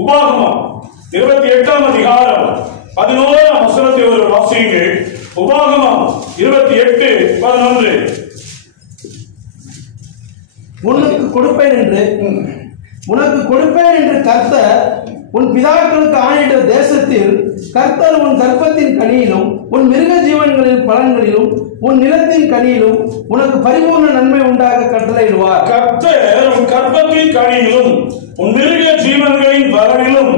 உபாகமம் 28ஆம் அதிகாரம் 11ஆம் வசனத்தை ஒரு வாசியுங்கள். உபாகமம் 28:11. உனக்கு கொடுப்பேன் என்று கர்த்தர் உன் பிதாக்களுக்கு ஆணையிட்ட தேசத்தில் கர்த்தர் உன் கர்ப்பத்தின் கனியிலும் உன் மிருக ஜீவன்களின் பலன்களிலும் உன் நிலத்தின் கனியிலும் உனக்கு பரிபூர்ண நன்மை உண்டாக கட்டளையிடுவார். கர்த்தர் உன் கர்ப்பத்தின் கனியிலும் உன் மிருக ஜீவன்களின் பலனிலும்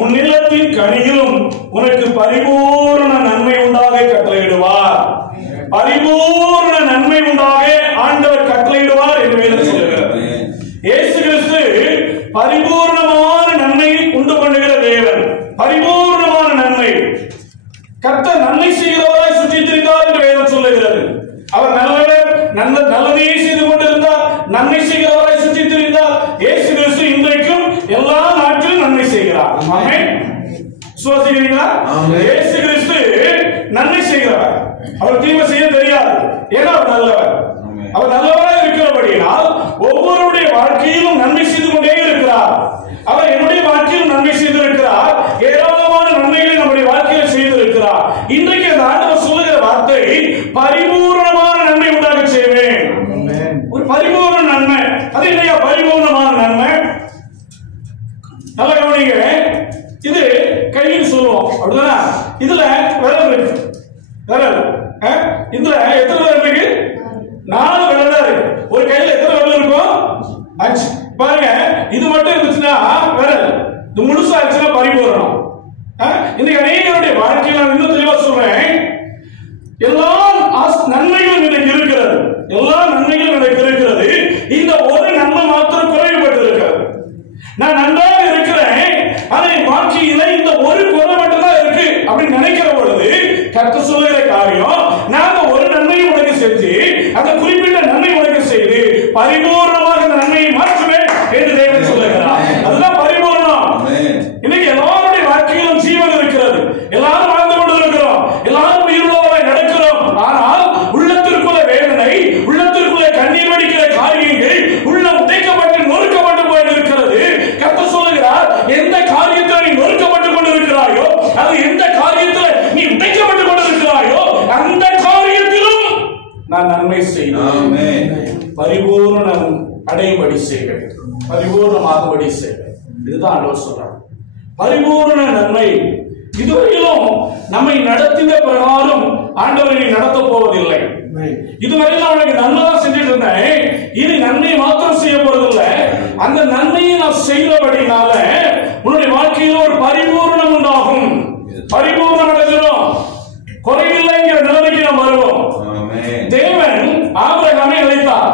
உன் நிலத்தின் கனியிலும் உனக்கு பரிபூர்ண நன்மை உண்டாக கட்டளையிடுவார். பரிபூர்ண நன்மை உண்டாக ஆண்டவர் கட்டளையிடுவார் என்று வேதம் சொல்லுகிறது. இயேசு கிறிஸ்து பரிபூர்ணமான நன்மையை உண்டு பண்ணுகிற தேவன். பரிபூர்ணமான நன்மை. கர்த்தர் நன்மை செய்கிறவராய் சுற்றித் திரிந்தார் என்று வேதம் சொல்லுகிறது. அவர் நல்லதே செய்து கொண்டிருந்தார், நன்மை செய்கிறவராய் சுற்றித் திரிந்தார். இயேசு கிறிஸ்து இன்றைக்கும் எல்லா நாட்டிலும் நன்மை செய்கிறார். ஆமென். விசுவாசிக்கிறீங்களா? இயேசு கிறிஸ்து நன்மை செய்கிறவர். அவர் தீமை செய்ய தெரியாது. ஏன்னா அவர் நல்லவர். அவர் நல்லவராக இருக்கிறபடியால் ஒவ்வொருடைய வாழ்க்கையிலும் நன்மை செய்து கொண்டே இருக்கிறார். அவர் என்னுடைய வாழ்க்கையில் நன்மை செய்திருக்கிறார். ஏராளமான நன்மைகளை நம்முடைய வாழ்க்கையில் செய்திருக்கிறார். இன்றைக்கு அந்த ஆண்டவர் சொல்லுகிற வார்த்தை பரிபூர்ணமான நன்மை உண்டாக செய்வேன். ஒரு பரிபூர்ண நன்மை. அது இல்லையா பரிபூர்ணமான நன்மை? நல்ல கவனிங்க. இது கையில் சொல்லுவோம் அப்படின்னா இதுல விரல் இருக்கு. விரல் இதுல எத்தனை விரல் இருக்கு? 4 விரல் தான் இருக்கு. ஒரு கையில எத்தனை விரல் இருக்கும்? 5. பாருங்க, இது மட்டும் இருந்துச்சுன்னா விரல், இது முழுசா இருந்துச்சுன்னா பரிபூரணம். இன்னைக்கு அநேகருடைய வாழ்க்கையில் நான் இன்னும் தெளிவா சொல்றேன். எல்லா நன்மைகளும் எனக்கு இருக்கிறது. எல்லா நன்மைகளும் எனக்கு இருக்கிறது. இந்த ஒரு நன்மை மாத்திரம் குறைபட்டு இருக்கிறது. நான் நன்றாக இருக்கிறேன், ஆனா என் வாழ்க்கையில இந்த ஒரு குறை மட்டும் தான் இருக்கு அப்படின்னு நினைக்கிற பொழுது கர்த்தர் சொல்லுகிற காரியம், நாங்க ஒரு நன்மையை உனக்கு செஞ்சு அந்த குறிப்பிட்ட நன்மை உனக்கு செய்து பரிபூர்ணமாக அந்த நன்மையை மாற்றுவேன் என்று தேவன் சொல்லுகிறார். அதுதான் பரிபூர்ணம். இன்னைக்கு எல்லாருடைய வாழ்க்கையிலும் ஜீவன் இருக்கிறது. எல்லாரும் வாழ்ந்து கொண்டிருக்கிறோம். எல்லாரும் உயிருள்ளவராய் நடக்கிறோம். ஆனால் உள்ளத்திற்குள்ள வேதனை, உள்ளத்திற்குள்ள கண்ணீர் வடிக்கிற காரியங்கள் உள்ள உடைக்கப்பட்டு நொறுக்கப்பட்டு போயிருக்கிறது. கர்த்தர் சொல்லுகிறார், எந்த காரியத்தில் நீ நொறுக்கப்பட்டு கொண்டிருக்கிறாயோ, அது எந்த காரியத்தில் நீ உடைக்கப்பட்டு கொண்டிருக்கிறாயோ, அந்த காரியத்திலும் நான் நன்மை செய்வேன். பரிபூர்ணம் அடையும்படி செய்வேன். பரிபூர்ணமாகும்படி செய்வேன். இதுதான் ஆண்டவர் சொல்றார். பரிபூர்ண நன்மை. இதுவரையிலும் நம்மை நடத்தின பிரகாரம் ஆண்டவரை நடத்த போவதில்லை. இதுவரையில் அவனுக்கு நன்மை தான் செஞ்சுட்டு இருந்தேன். இனி நன்மை மாத்திரம் செய்ய போறதில்லை. அந்த நன்மையை நான் செய்யறபடினால உன்னுடைய வாழ்க்கையில் ஒரு பரிபூர்ணம் உண்டாகும். பரிபூர்ணம் அடைஞ்சிடும். குறைவில்லைங்கிற நிலைமைக்கு நாம் வருவோம். தேவன் ஆபிரகாமை அழைத்தார்.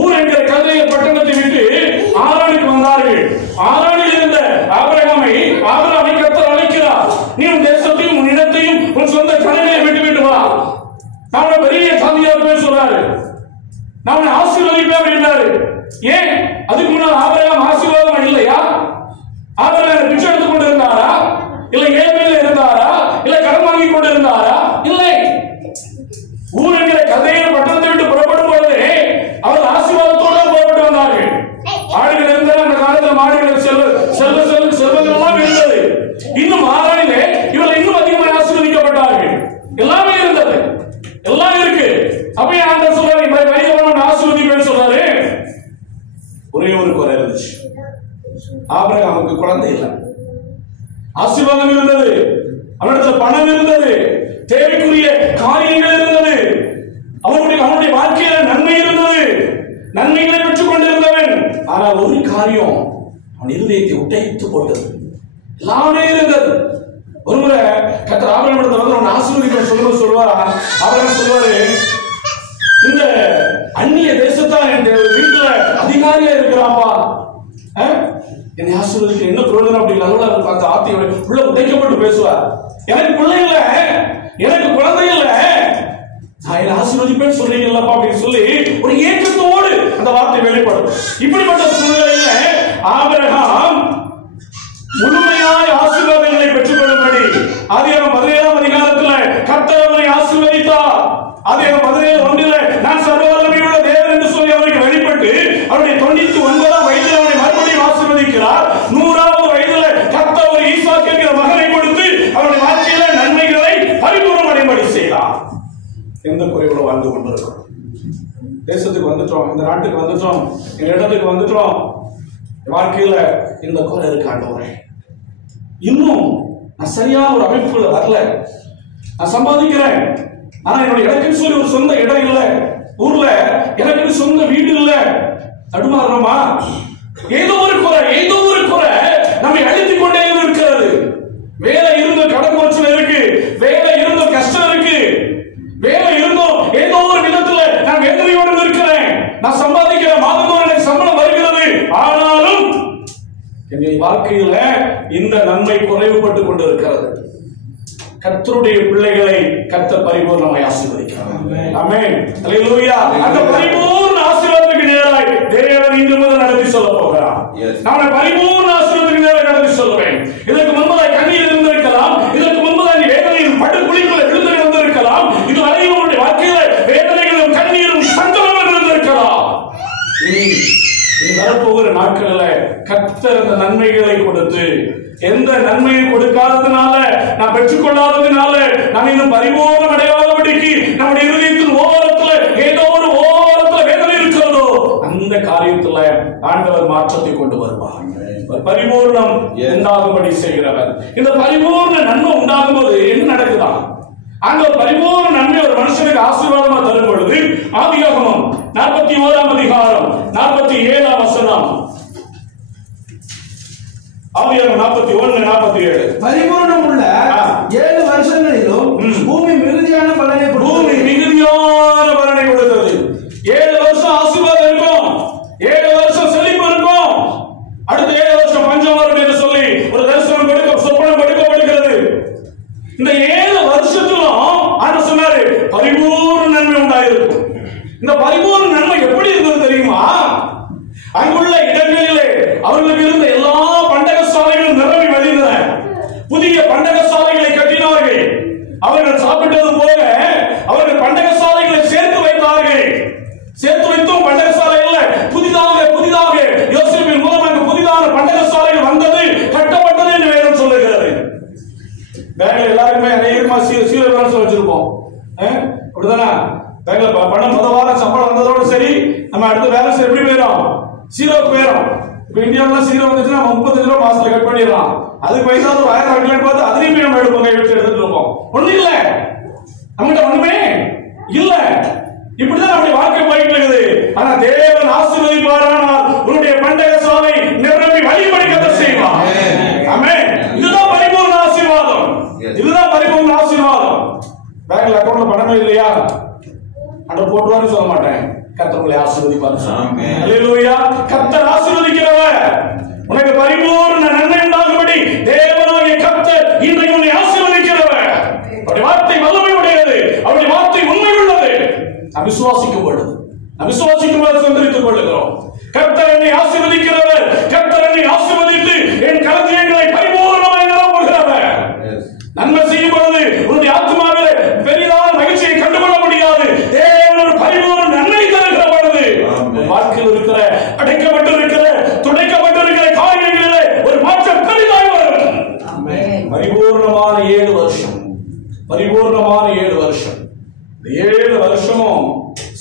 ஊர் என்கிற கல்தைய பட்டணத்தை விட்டு ஆரானுக்கு வந்தார்கள். ஆரானில் இருந்த ஆபிரகாமை கர்த்தர் அழைக்கிறார். நீ உன் தேசத்தையும் உன் இடத்தையும் உன் சொந்த கனவை விட்டு வா. நான் பெரிய சாமியார் பேர் சொல்றாரு. நான் ஆசீர்வதிப்பேன் அப்படின்றாரு. ஏன்? அதுக்கு முன்னால் ஆபிரகாம் ஆசீர்வாதம் இல்லையா? ஆபிரகாம் பிச்சை எடுத்துக் கொண்டு இருந்தாரா? இல்ல ஏழ்மையில இருந்தாரா? இல்ல கடன் வாங்கி கொண்டு இருந்தாரா? இல்லை. ஊர் என்கிற கதையை பட்டணத்தை விட்டு புறப்படும் போது அவர் ஆசீர்வாதத்தோடு புறப்பட்டு வந்தார்கள். ஆடுகள் இருந்தால் அந்த காலத்தில் மாடுகள் செல்வங்கள் எல்லாம் இருந்தது. இன்னும் ஆறானிலே இவர்கள் இன்னும் அதிகமாக ஆசீர்வதிக்கப்பட்டார்கள். எல்லாமே இருந்தது. எல்லாம் இருக்கு. அப்பயே ஆண்டவர் சொல்றாரு, வைதவன் ஆசீர்வதிப்பேன்னு சொல்றாரு. ஒரே ஒரு குறை இருந்துச்சு. ஆபிரகாமுக்கு குழந்தை இல்லை. ஆசீர்வாதம் இருந்தது, அவனிடத்தில் பணம் இருந்தது, தேவைக்குரிய காரியங்கள் இருந்தது, அவனுடைய வாழ்க்கையில நன்மை இருந்தது, நன்மைகளை பெற்றுக் கொண்டிருந்தவன். ஆனால் ஒரு காரியம் அவன் இருதயத்தை உடைத்து போட்டது. எல்லாமே இருந்தது. ஒருமுறை கர்த்தர் ஆபிரகாமிடத்தில் வந்து அவன் ஆசீர்வதிக்க சொல்லுவார். ஆபிரகாம் சொல்வாரு, இந்த அந்நிய தேசத்தான் என் வீட்டுல அதிகாரியா இருக்கிறாப்பா, என்னை ஆசீர்வதிக்க என்ன பிரயோஜனம் அப்படி நல்லா பார்த்து ஆத்தி உள்ள உடைக்கப்பட்டு பேசுவார். எனக்கு பிள்ளை இல்ல, எனக்கு குழந்தை இல்ல, நான் என்ன ஆசீர்வதிப்பேன்னு சொல்றீங்கல்லப்பா அப்படின்னு சொல்லி ஒரு ஏக்கத்தோடு அந்த வார்த்தை வெளிப்படும். இப்படிப்பட்ட சூழ்நிலையில ஆபிரகாம் முழுமையாய் ஆசீர்வாதங்களை பெற்றுக் கொள்ளும்படி ஆதியாகமம் 17ஆம் அதிகாரத்தில் கர்த்தர் அவரை ஆசீர்வதித்தார். ஆதியாகமம் 17:1 நான் சர்வவல்லமையுள்ள தேவன் என்று சொல்லி அவருக்கு வெளிப்பட்டு அவருடைய 99ஆம் வயதில் அவரை மறுபடியும் ஆசீர்வதிக்கிறார். 100ஆவது வயதில் எந்த குறைவோட வாழ்ந்து கொண்டிருக்கிறோம். தேசத்துக்கு வந்துட்டோம், இந்த நாட்டுக்கு வந்துட்டோம், இந்த இடத்துக்கு வந்துட்டோம், வாழ்க்கையில இந்த குறை இருக்கு ஆண்டவரே. இன்னும் நான் சரியான ஒரு அமைப்புக்குள்ள வரல. நான் சம்பாதிக்கிறேன், ஆனா என்னுடைய எனக்குன்னு சொல்லி ஒரு சொந்த இடம் இல்ல, ஊர்ல எனக்கு சொந்த வீடு இல்ல. தடுமாறுறோமா? ஏதோ ஒரு குறை நம்மை அழித்துக் கொண்டே இருக்கிறது. வேலை இருந்தும் கடன் பிரச்சனை இருக்கு, வேலை இருந்தும் கஷ்டம் இருக்கு, வேலை இருந்தும் ஏதோ ஒரு விதத்துல நான் வேதனையோடு இருக்கிறேன். நான் சம்பாதிக்கிற மாதந்தோறும் எனக்கு சம்பளம் வருகிறது, ஆனாலும் என் வாழ்க்கையில இந்த நன்மை குறைவுபட்டு கொண்டு இருக்கிறது. கர்த்தருடைய பிள்ளைகளை கர்த்தர் பரிபூர்ணமாய் ஆசீர்வதிக்கிறார். ஆமென். அல்லேலூயா. அந்த பரிபூர்ண ஆசீர்வாதத்துக்கு நேராய் தேவன் இன்று முதல் நடத்தி சொல்ல போகிறார். நான் பரிபூர்ண ஆசீர்வாதத்துக்கு நேராய் நடத்தி சொல்லுவேன். இதற்கு முன்பதாக கண்ணீர் இருந்திருக்கலாம், இதற்கு முன்பதாக நீ வேதனையில் படுகுழிக்குள்ள விழுந்து இருந்திருக்கலாம், இதுவரை உன்னுடைய வாழ்க்கையில வேதனைகளும் கண்ணீரும் சஞ்சலமும் இருந்திருக்கலாம். இனி வரப்போகிற நாட்களில் கர்த்தர் அந்த நன்மைகளை கொடுத்து, எந்த நன்மையை கொடுக்காததுனால, நான் பெற்றுக்கொள்ளாததுனால நான் இன்னும் பரிபூர்ணம் அடையாதபடிக்கு நம்முடைய இருதயத்தின் ஓரத்துல ஏதோ ஒரு ஓரத்துல வேதனை இருக்கிறதோ, அந்த காரியத்துல ஆண்டவர் மாற்றத்தை கொண்டு வருவார். பரிபூர்ணம் உண்டாகும்படி செய்கிறவர். இந்த பரிபூர்ண நன்மை உண்டாகும் போது என்ன நடக்குதான்? அந்த பரிபூர்ண நன்மை ஒரு மனுஷனுக்கு ஆசீர்வாதமா தரும் பொழுது, ஆதியாகமம் 41 அதிகாரம் 47 வசனம், ஆதியாகமம் 41:47, பரிபூர்ணம் உள்ள 7 வருஷங்களிலும் பூமி மிகுதியான பலனை கொடுத்தது. 7 வருஷம் ஆசீர்வாதம் இருக்கும், 7 வருஷம் செழிப்பு இருக்கும், அடுத்த 7 வருஷம் பஞ்சம் வரும் என்று சொல்லி ஒரு தரிசனம் சொப்பனம் கொடுக்கப்படுகிறது. இந்த 7 வருஷத்திலும் ஆண்டவர் சொன்னாரு பரிபூர்ண நன்மை உண்டாயிருக்கும். இந்த பரிபூர்ண நன்மை எப்படி இருந்தது தெரியுமா? அங்குள்ள இடங்களிலே அவர்களுக்கு இருந்த எல்லா பண்டக சாலைகளும் நிரம்பி வழிந்தன. புதிய பண்டக சாலைகளை கட்டினார்கள். அவர்கள் சாப்பிட்டது போக அவர்கள் பண்டக சாலைகளை சேர்த்து வைத்தார்கள். சேர்த்து வைத்தும் பண்டக சாலை இல்ல, புதிதாக யோசேப்பின் மூலமாக புதிதான பண்டக சாலைகள் வந்தது, கட்டப்பட்டது என்று வேதம் சொல்லுகிறது. பேங்க்ல எல்லாருக்குமே அநேகமா சீரோ பேலன்ஸ் வச்சிருப்போம், அப்படிதானே? பேங்க்ல பணம் முதல் வாரம் சம்பளம் வந்ததோடு சரி, நம்ம அடுத்த பேலன்ஸ் எப்படி போயிடும்? சீரோக்கு போயிடும். இப்ப இந்தியாவில சீரோ வந்துச்சுன்னா 35 ரூபாய் மாசத்துல கட் பண்ணிடலாம். அதுக்கு பைசா 1000 வைக்கலன்னு பார்த்து அதுலயும் நம்ம எடுப்போம், கை வச்சு எடுத்துட்டு இருப்போம். ஒண்ணு இல்ல, நம்மகிட்ட ஒண்ணுமே இல்ல. இப்படிதான் நம்முடைய வாழ்க்கை போயிட்டு இருக்குது. ஆனா தேவன் ஆசீர்வதிப்பாரானால் உன்னுடைய பண்டக சாலை நிரம்பி வழிபடிக்கத்தை செய்வார். ஆமென். இதுதான் பரிபூர்ண ஆசீர்வாதம். இதுதான் பரிபூர்ண ஆசீர்வாதம். பேங்க்ல அக்கவுண்ட்ல பணமே இல்லையா? அட போட்டுவான்னு சொல்ல மாட்டேன். கர்த்தர் உங்களை ஆசீர்வதிப்பார். ஆமென். அல்லேலூயா. கர்த்தர் ஆசீர்வதிக்கிறவர். உனக்கு பரிபூர்ண நன்மை உண்டாகும்படி தேவனாகிய கர்த்தர் இன்றைக்கு உன்னை ஆசீர்வதிக்கிறவர். அவருடைய வார்த்தை வல்லமை உடையது, அவருடைய வார்த்தை உண்மை உள்ளது. நாம் விசுவாசிக்கும் பொழுது சந்தரித்துக் கொள்ளுகிறோம். கர்த்தர் என்னை ஆசீர்வதிக்கிறவர். கர்த்தர் என்னை ஆசீர்வதித்து என் களஞ்சியங்களை பரிபூர்ணமாய் நிரப்புகிறவர். நன்மை செய்யும் பொழுது உன்னுடைய ஆத்மாவிலே பெரிதான மகிழ்ச்சியை கண்டுகொள்ள முடியாது. தேவன் பரிபூர்ண நன்மை தருகிற பொழுது வாழ்க்கையில் இருக்கிற அடைக்கப்பட்டிருக்கிற துடைக்கப்பட்டிருக்கிற காரியங்களிலே ஒரு மாற்றம் பெரிதாய் வரும். பரிபூர்ணமான 7 வருஷம், பரிபூர்ணமான 7 வருஷம். 7 வருஷமும்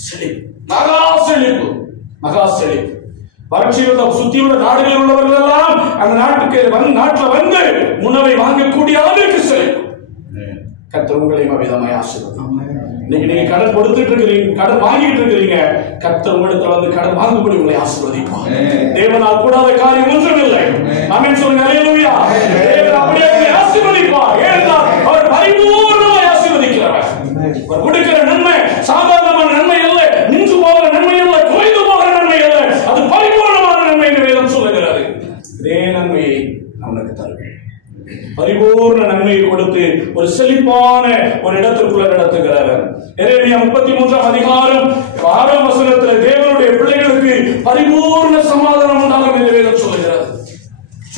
செழிப்பு, மகா செழிப்பு, மகா செழிப்பு. வறட்சியுள்ள சுத்தியுள்ள நாடுகளில் உள்ளவர்கள் எல்லாம் அந்த நாட்டில் வந்து உணவை வாங்கக்கூடிய அளவிற்கு செழிப்பு. கர்த்தர் உங்களை விதமாய் ஆசீர்வதிப்பார். இன்னைக்கு நீங்க கடன் கொடுத்துட்டு இருக்கிறீங்க, கடன் வாங்கிட்டு இருக்கிறீங்க, கர்த்தர் உங்களுக்கு வந்து கடன் வாங்கும்படி உங்களை ஆசீர்வதிப்பார். தேவனால் கூடாத காரியம் ஒன்றும் இல்லை. ஆமென் சொல்லுங்க. அல்லேலூயா. தேவன் அப்படியே உங்களை ஆசீர்வதிப்பார். ஏனென்றால் அவர் பரிபூர்ணமாய் ஆசீர்வதிக்கிறவர். அவர் கொடுக்கிற நன்மை சாதாரணமான நன்மை அல்ல, நின்று போகிற நன்மை அல்ல, குறைந்து போகிற நன்மை அல்ல, அது பரிபூர்ணமான நன்மை என்று வேதம் சொல்லுகிறது. இதே நன்மையை நமக்கு தருவேன். பரிபூர்ண நன்மையை கொடுத்து ஒரு செழிப்பான ஒரு இடத்திற்குள்ள நடத்துகிறவர். எரேமியா 33 அதிகாரம் 6 வசனத்தில் தேவனுடைய பிள்ளைகளுக்கு பரிபூர்ண சமாதானம் உண்டாகும் என்று வேதம் சொல்லுகிறது.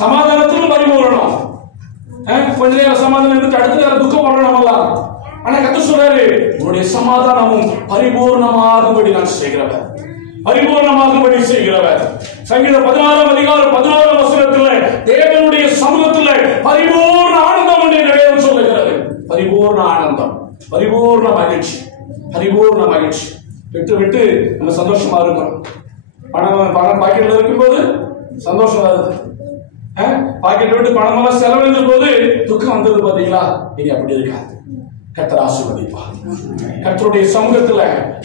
சமாதானத்திலும் பரிபூரணம். கொஞ்ச நேரம் சமாதானம் எடுத்து அடுத்த நேரம் துக்கப்படணும். ஆனா கர்த்தர் சொல்றாரு, உன்னுடைய சமாதானமும் பரிபூர்ணமாகும்படி நான் செய்கிறவர், பரிபூர்ணமாகும்படி செய்கிறவர். சங்கீதம் 16 அதிகாரம் 16 வசனத்தில் தேவனுடைய சமூகத்தில் பரிபூர்ண ஆனந்தம் என்று வேதம் சொல்லுகிறது. பரிபூர்ண ஆனந்தம், பரிபூர்ண மகிழ்ச்சி. பரிபூர்ண மகிழ்ச்சி. விட்டு விட்டு நம்ம சந்தோஷமா இருக்கிறோம். பணம் பாக்கெட்ல இருக்கும்போது சந்தோஷம் வருது. பாக்கெட் விட்டு பணமெல்லாம் செலவழிஞ்ச போது துக்கம் வந்தது பாத்தீங்களா? நீங்க அப்படி இருக்காது. கர்த்தர் ஆசீர்வதிப்பார். கர்த்தருடைய சமூகத்துல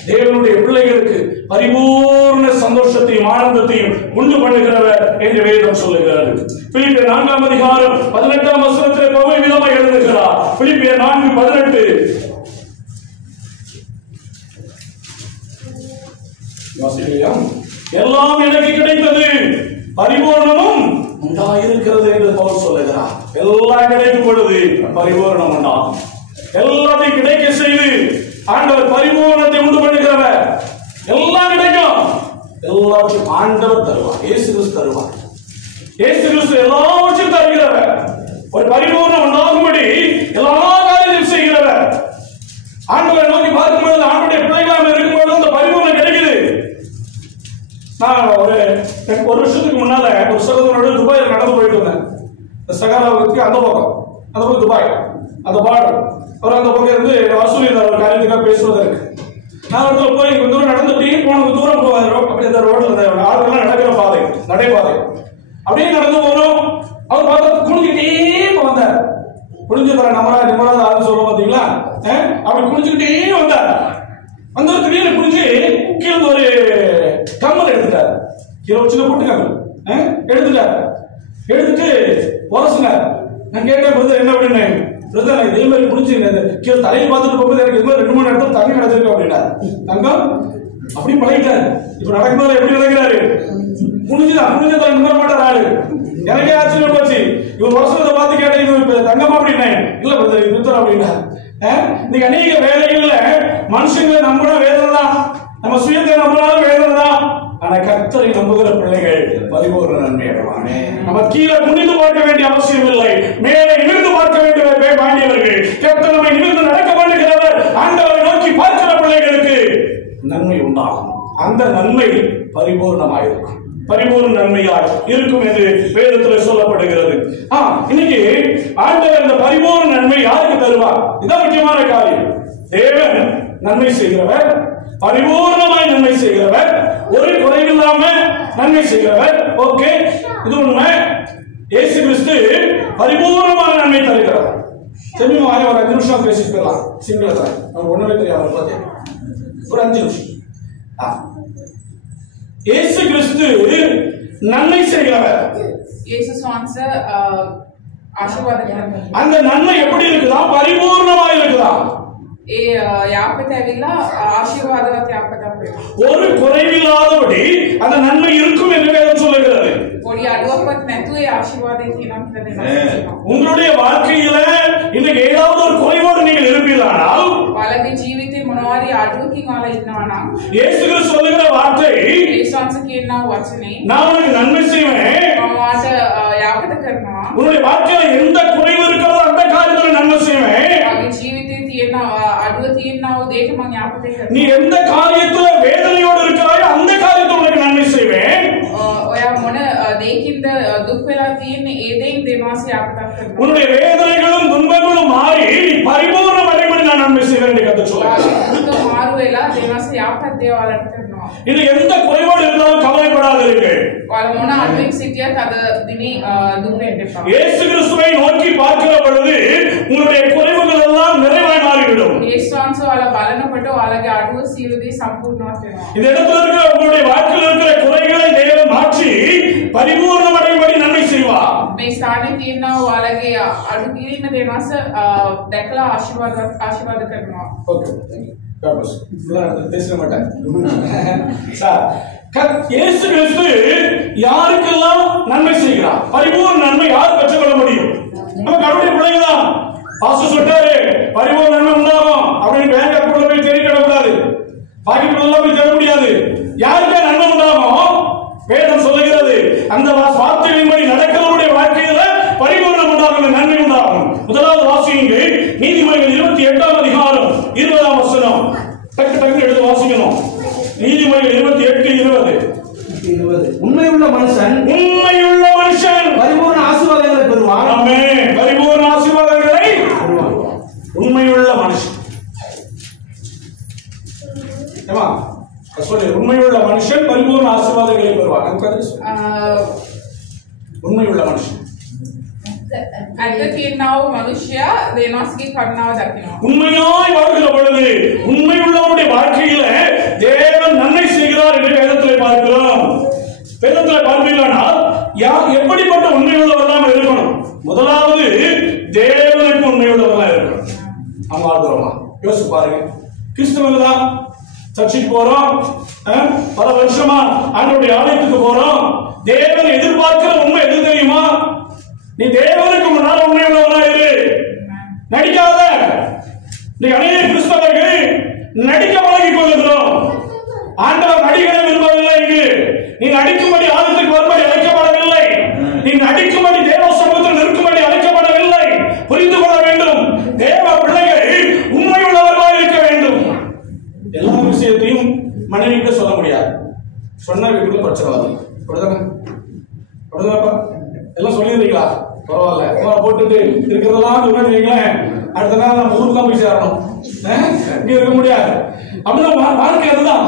தேவனுடைய பிள்ளைகளுக்கு பரிபூர்ண சந்தோஷத்தையும் ஆனந்தத்தையும் உண்டு பண்ணுகிறவர் என்று வேதம் சொல்லுகிறது. பிலிப்பியர் 4ஆம் அதிகாரம் 18ஆம் வசனத்திலே பவுல் விதமாக எழுதுகிறார். பிலிப்பியர் 4:18 எல்லாம் எனக்கு கிடைத்தது, பரிபூர்ணமும் உண்டாயிருக்கிறது என்று பவுல் சொல்லுகிறார். எல்லாம் கிடைக்கும் பொழுது பரிபூர்ணம் உண்டாகும். எல்லாத்தையும் கிடைக்க செய்து ஆண்டவர் பரிபூர்ணத்தை உண்டு பண்ணுகிறவர். எல்லாம் கிடைக்கும், எல்லாவற்றையும் ஆண்டவர் தருவார். இயேசு கிறிஸ்து தருவார். இயேசு கிறிஸ்து எல்லாவற்றையும் தருகிறவர். ஒரு பரிபூர்ணம் உண்டாகும்படி எல்லா காரியத்தையும் செய்கிறவர். ஆண்டவரை நோக்கி பார்க்கும்போது ஆண்டவருடைய பிள்ளைகளாக இருக்கும்போது அந்த பரிபூர்ணம் கிடைக்குது. நான் ஒரு வருஷத்துக்கு முன்னால ஒரு சகோதரனோட துபாயில் நடந்து போயிட்டு இருந்தேன். சகாராவுக்கு அந்த பக்கம் துபாய் அந்த பார்டர். அவர் அந்த பக்கம் இருந்து வசூலி ஒரு காரியத்துக்காக பேசுவதற்கு நான் இடத்துல போய் கொஞ்ச தூரம் நடந்துட்டே போன தூரம் போவாங்க. அப்படி அந்த ரோட்ல ஆளுங்கெல்லாம் நடக்கிற பாதை, நடைபாதை அப்படியே நடந்து போனோம். அவர் பார்த்தா குளிச்சுக்கிட்டே வந்தார். குளிஞ்சு தர நிம்மராத ஆள் சொல்லுவோம் பாத்தீங்களா? அப்படி குளிச்சுக்கிட்டே வந்தார். அந்த திடீர்னு குளிச்சு கீழே ஒரு கம்மல் எடுத்துட்டார். கீழே சின்ன போட்டு கம்மல் எடுத்துட்டார். எடுத்துட்டு உரசுனார். நான் கேட்டேன், பிரதர் என்ன அப்படின்னு. பிரதர் நான் இதே மாதிரி குளிச்சு கீழே தலையை பார்த்துட்டு போகும்போது எனக்கு இது மாதிரி 2-3 இடத்துல தண்ணி கிடைச்சிருக்கு அப்படின்னா. தங்கம் அப்படி பழகிட்டாரு. இப்ப நடக்கும்போது எப்படி நடக்கிறாரு? குளிஞ்ச தலை நிம்மர மாட்டார் ஆளு. எனக்கே ஆச்சரியம் போச்சு. இவர் வருஷத்தை பார்த்து கேட்டேன், இது தங்கமா அப்படின்னேன். இல்ல பிரதர் இது உத்தரம் அப்படின்னா. இன்னைக்கு அநேக வேலைகள்ல மனுஷங்களை நம்பினா வேதனை தான், நம்ம சுயத்தை நம்பினாலும் வேதனை தான். ஆனா கர்த்தரை நம்புகிற பிள்ளைகள் பரிபூர்ண நன்மை அடைவாங்க. நம்ம கீழே குனிந்து பார்க்க வேண்டிய அவசியம் இல்லை, மேலே நிமிர்ந்து பார்க்க வேண்டியவர்கள். கர்த்தர் நம்மை நிமிர்ந்து நடக்க பண்ணுகிறவர். ஆண்டவரை நோக்கி பார்க்கிற பிள்ளைகளுக்கு நன்மை உண்டாகும். அந்த நன்மை பரிபூர்ணமாயிருக்கும், பரிபூர்ண நன்மையாய் இருக்கும் என்று வேதத்தில் சொல்லப்படுகிறது. இன்னைக்கு ஆண்டவர் இந்த பரிபூர்ண நன்மை யாருக்கு தருவார்? இதான் முக்கியமான காரியம். தேவன் நன்மை செய்கிறவர், பரிபூர்ணமாய் நன்மை செய்கிறவர், ஒரு குறைவில்லாம நன்மை செய்கிறவர். ஓகே, இது உண்மை. இயேசு கிறிஸ்து பரிபூர்ணமான நன்மை தருகிறார். செமிவாக ஒரு 5 நிமிஷம் பேசிட்டு போயிடலாம். சிங்கிள் தான், நமக்கு ஒண்ணுமே தெரியாது. ஒரு 5 நிமிஷம். இயேசு கிறிஸ்து நன்மை செய்கிறவர். அந்த நன்மை எப்படி இருக்குதா? பரிபூர்ணமா இருக்குதா? ஒரு குறைவில்லாதபடி அந்த நன்மை இருக்கும் என்று வேதம் சொல்லுகிறது. உங்களுடைய வாழ்க்கையில இன்னைக்கு ஏதாவது ஒரு குறைவோடு நீங்கள் இருப்பீர்களானால் இயேசு கிறிஸ்து சொல்லுகிற வார்த்தை, நான் உனக்கு நன்மை செய்வேன். உன்னுடைய வாழ்க்கையில எந்த குறைவு இருக்கிறதோ அந்த காரியத்தில் நன்மை செய்வேன். நீ எந்த காரியத்துல வேதனையோடு இருக்கிறாயோ அந்த காரியத்தில் உனக்கு நன்மை செய்வேன். உன்னுடைய வேதனைகளும் துன்பங்களும் மாறி பரிபூர்ணம் அடைபடி நான் நன்மை செய்வேன் என்று கர்த்தர் சொல்கிறார். இது எந்த குறைவோடு இருந்தாலும் கவலைப்படாதீர்கள். இயேசு கிறிஸ்துவை நோக்கி பார்க்கிற பொழுது உங்களுடைய குறைவுகள் எல்லாம் நிறைவாய் மாறிவிடும். இந்த இடத்துல இருக்கிற உங்களுடைய வாழ்க்கையில் இருக்கிற குறைகளை தேவன் மாற்றி பரிபூர்ணம் அடையும்படி நன்மை செய்வார். இயேசு கிறிஸ்து யாருக்கெல்லாம் நன்மை செய்கிறார்? பரிபூர்ண நன்மை யார் பெற்றுக்கொள்ள முடியும்? நம்ம கடவுளுடைய பிள்ளைங்க தான். பாஸ்டர் சொல்றாரு பரிபூர்ண நன்மை உண்டாகும் அப்படின்னு பேங்க் அக்கவுண்ட்ல போய் தேடி கிடக்கூடாது, பாக்கெட் போய் தேட முடியாது. யாருக்கே நன்மை உண்டாகும்? வேதம் சொல்லுகிறது அந்த வார்த்தைகளின்படி நடக்கிறவருடைய வாழ்க்கையில பரிபூர்ணம் உண்டாகும், நன்மை உண்டாகும். முதலாவது வாசிங்க நீதிமொழிகள் 28ஆம் அதிகாரம் 20ஆம் வசனம். டக்கு எடுத்து வாசிக்கணும். நீதிமொழிகள் 28:20. உண்மையுள்ள மனுஷன் பரிபூர்ண ஆசீர்வாதங்களை பெறுவான். ஆமென். பரிபூர்ண ஆசீர்வாதங்களை பெறுவான். உண்மையுள்ள மனுஷன். உண்மையாய் வாழ்கிற பொழுது உண்மை உள்ளவருடைய வாழ்க்கையில தேவன் நன்மை செய்கிறார் என்று வேதத்திலே பார்க்கிறோம். வேதத்திலே பார்ப்பீர்களானால் எப்படிப்பட்ட உண்மை உள்ளவர்களாக இருக்கணும்? முதலாவது தேவனுக்கு உண்மை உள்ளவர்களாக இருக்கணும். அவங்க வாழ்கிறோமா? யோசிச்சு பாருங்க. கிறிஸ்தவர்கள் தான் சர்ச்சைக்கு போறோம், பல வருஷமா ஆண்டவருடைய ஆலயத்துக்கு போறோம். தேவன் எதிர்பார்க்கிற உண்மை எது தெரியுமா? நீ தேவனுக்கு முன்னால் உண்மை உள்ளவனா இரு, நடிக்காத. நீ அநேக கிறிஸ்தவர்கள் நடிக்க பழகிக் கொள்கிறோம். ஆண்டவர் நடிகரை விரும்பவில்லை. இங்கு நீ நடிக்கும்படி ஆலயத்துக்கு வரும்படி அழைக்கப்படவில்லை. நீ நடிக்கும்படி தேவ சமூகத்தில் நிற்கும்படி அழைக்கப்படவில்லை. புரிந்து கொள்ள வேண்டும். தேவ பிள்ளைகள் உண்மை உள்ளவர்களாக இருக்க வேண்டும். எல்லா விஷயத்தையும் மனைவிக்கு சொல்ல முடியாது. சொன்ன வீட்டுல பிரச்சனை வரும். எல்லாம் சொல்லியிருந்தீங்களா? பரவாயில்ல, போட்டுட்டு இருக்கிறதெல்லாம் சொல்லிருக்கீங்களேன். அடுத்த நாள் நம்ம ஊருக்கு தான் போய் சேரணும். இங்க இருக்க முடியாது. அப்படின்னா வாழ்க்கை அதுதான்.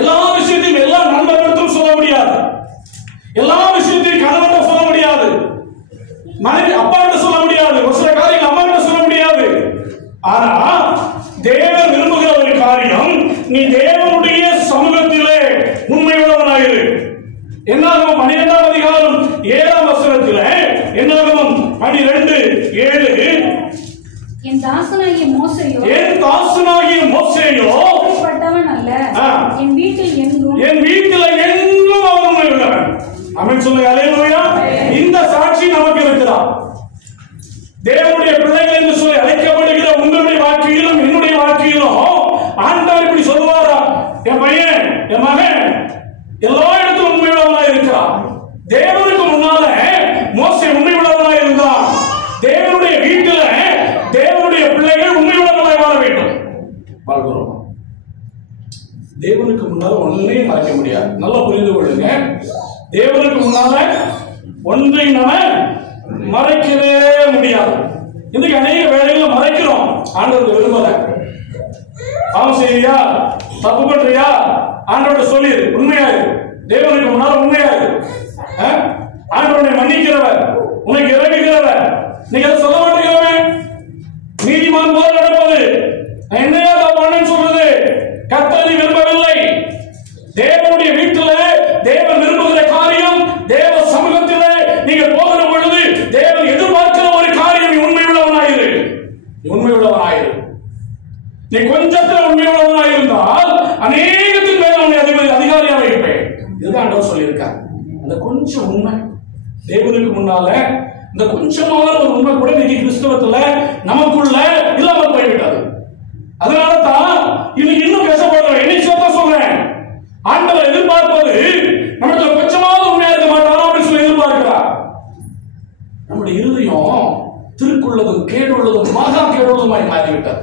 எல்லா விஷயத்தையும் எல்லா நண்பர்களுக்கும் சொல்ல முடியாது. எல்லா விஷயத்தையும் கணவன் சொல்ல முடியாது. மனைவி அப்பா கிட்ட சொல்ல முடியாது. ஒரு சில காரியங்கள் அம்மா கிட்ட சொல்ல முடியாது. ஆனா தேவன் விரும்புகிற ஒரு காரியம், நீ தேவனுடைய சமூகத்திலே உண்மை உள்ளவனாயிரு. என்னாகும் 12ஆம் அதிகாரம் 7ஆம் வசனத்திலே என்னாகும் 12:7 என் தாசனாகிய மோசேயோ அப்படிப்பட்டவன் அல்ல, என் வீட்டில் எங்கும் அவன் உண்மை உள்ளவன். ஆமென் சொல்லுங்க. அல்லேலூயா. இந்த சாட்சி நமக்கு இருக்கிறா. தேவனுடைய பிள்ளைகள் என்று சொல்லி அழைக்கப்படுகிற உங்களுடைய வாழ்க்கையிலும் என்னுடைய வாழ்க்கையிலும் ஆண்டவர் இப்படி சொல்லுவாரா? என் பையன், என் மகன் எல்லா இடத்திலும் உண்மை உள்ளவனாக இருக்கிறான். தேவனுக்கு முன்னால மோசே உண்மை உள்ளவனாக இருந்தான். தேவனுடைய வீட்டில் தேவனுடைய பிள்ளைகள் உண்மை உள்ளவர்களாக வாழ வேண்டும். வாழ்கிறோம். தேவனுக்கு முன்னால ஒன்றையும் மறைக்க முடியாது. நல்லா புரிந்து கொள்ளுங்க. தேவனுக்கு முன்னால ஒன்றை நாம மறைக்கவே முடியாது. இன்னைக்கு அநேக வேலைகளை மறைக்கிறோம். ஆண்டவருக்கு விரும்பல. பாவம் செய்யா, தப்பு பண்றியா, ஆண்டவர்கிட்ட சொல்லிடு, உண்மையாயிரு. தேவனுக்கு முன்னால உண்மையாயிரு. ஆண்டவரை மன்னிக்கிறவர், உனக்கு இறங்குகிறவர். நீங்க அதை சொல்ல மாட்டீங்களே. நீதிமான் போல நடப்பது என்னையா பண்ணு சொல்றது கர்த்தர் விரும்பவில்லை. தேவனுடைய வீட்டில் தேவன் விரும்புகிற காரியம், தேவ சமூகத்தில் நீங்கள் போகிற பொழுது தேவன் எதிர்பார்க்கிற ஒரு காரியம், நீ உண்மை உள்ளவனாயிரு. உண்மை உள்ளவனாயிரு. நீ கொஞ்சத்தில் உண்மை உள்ளவனாயிருந்தால் அநேகத்தின் மேல் உன்னை அதிகாரியாக இருப்பேன். இதுதான் ஆண்டவர் சொல்லியிருக்கார். அந்த கொஞ்சம் உண்மை தேவனுக்கு முன்னால, இந்த கொஞ்சமான ஒரு உண்மை கூட இன்னைக்கு கிறிஸ்தவத்துல நமக்குள்ள இல்லாமல் போய்விட்டது. அதனால தான் இன்னைக்கு இன்னும் பேசப்படுறேன். இன்னைக்கு சொல்றேன், ஆண்டவர் எதிர்பார்ப்பது நம்மளுக்கு கொஞ்சமாவது உண்மையா இருக்க மாட்டாரோ அப்படின்னு சொல்லி எதிர்பார்க்கிறார். நம்முடைய இருதயம் திருக்குள்ளதும் கேடுள்ளதும் மகா கேடுள்ளதுமாய் மாறிவிட்டது.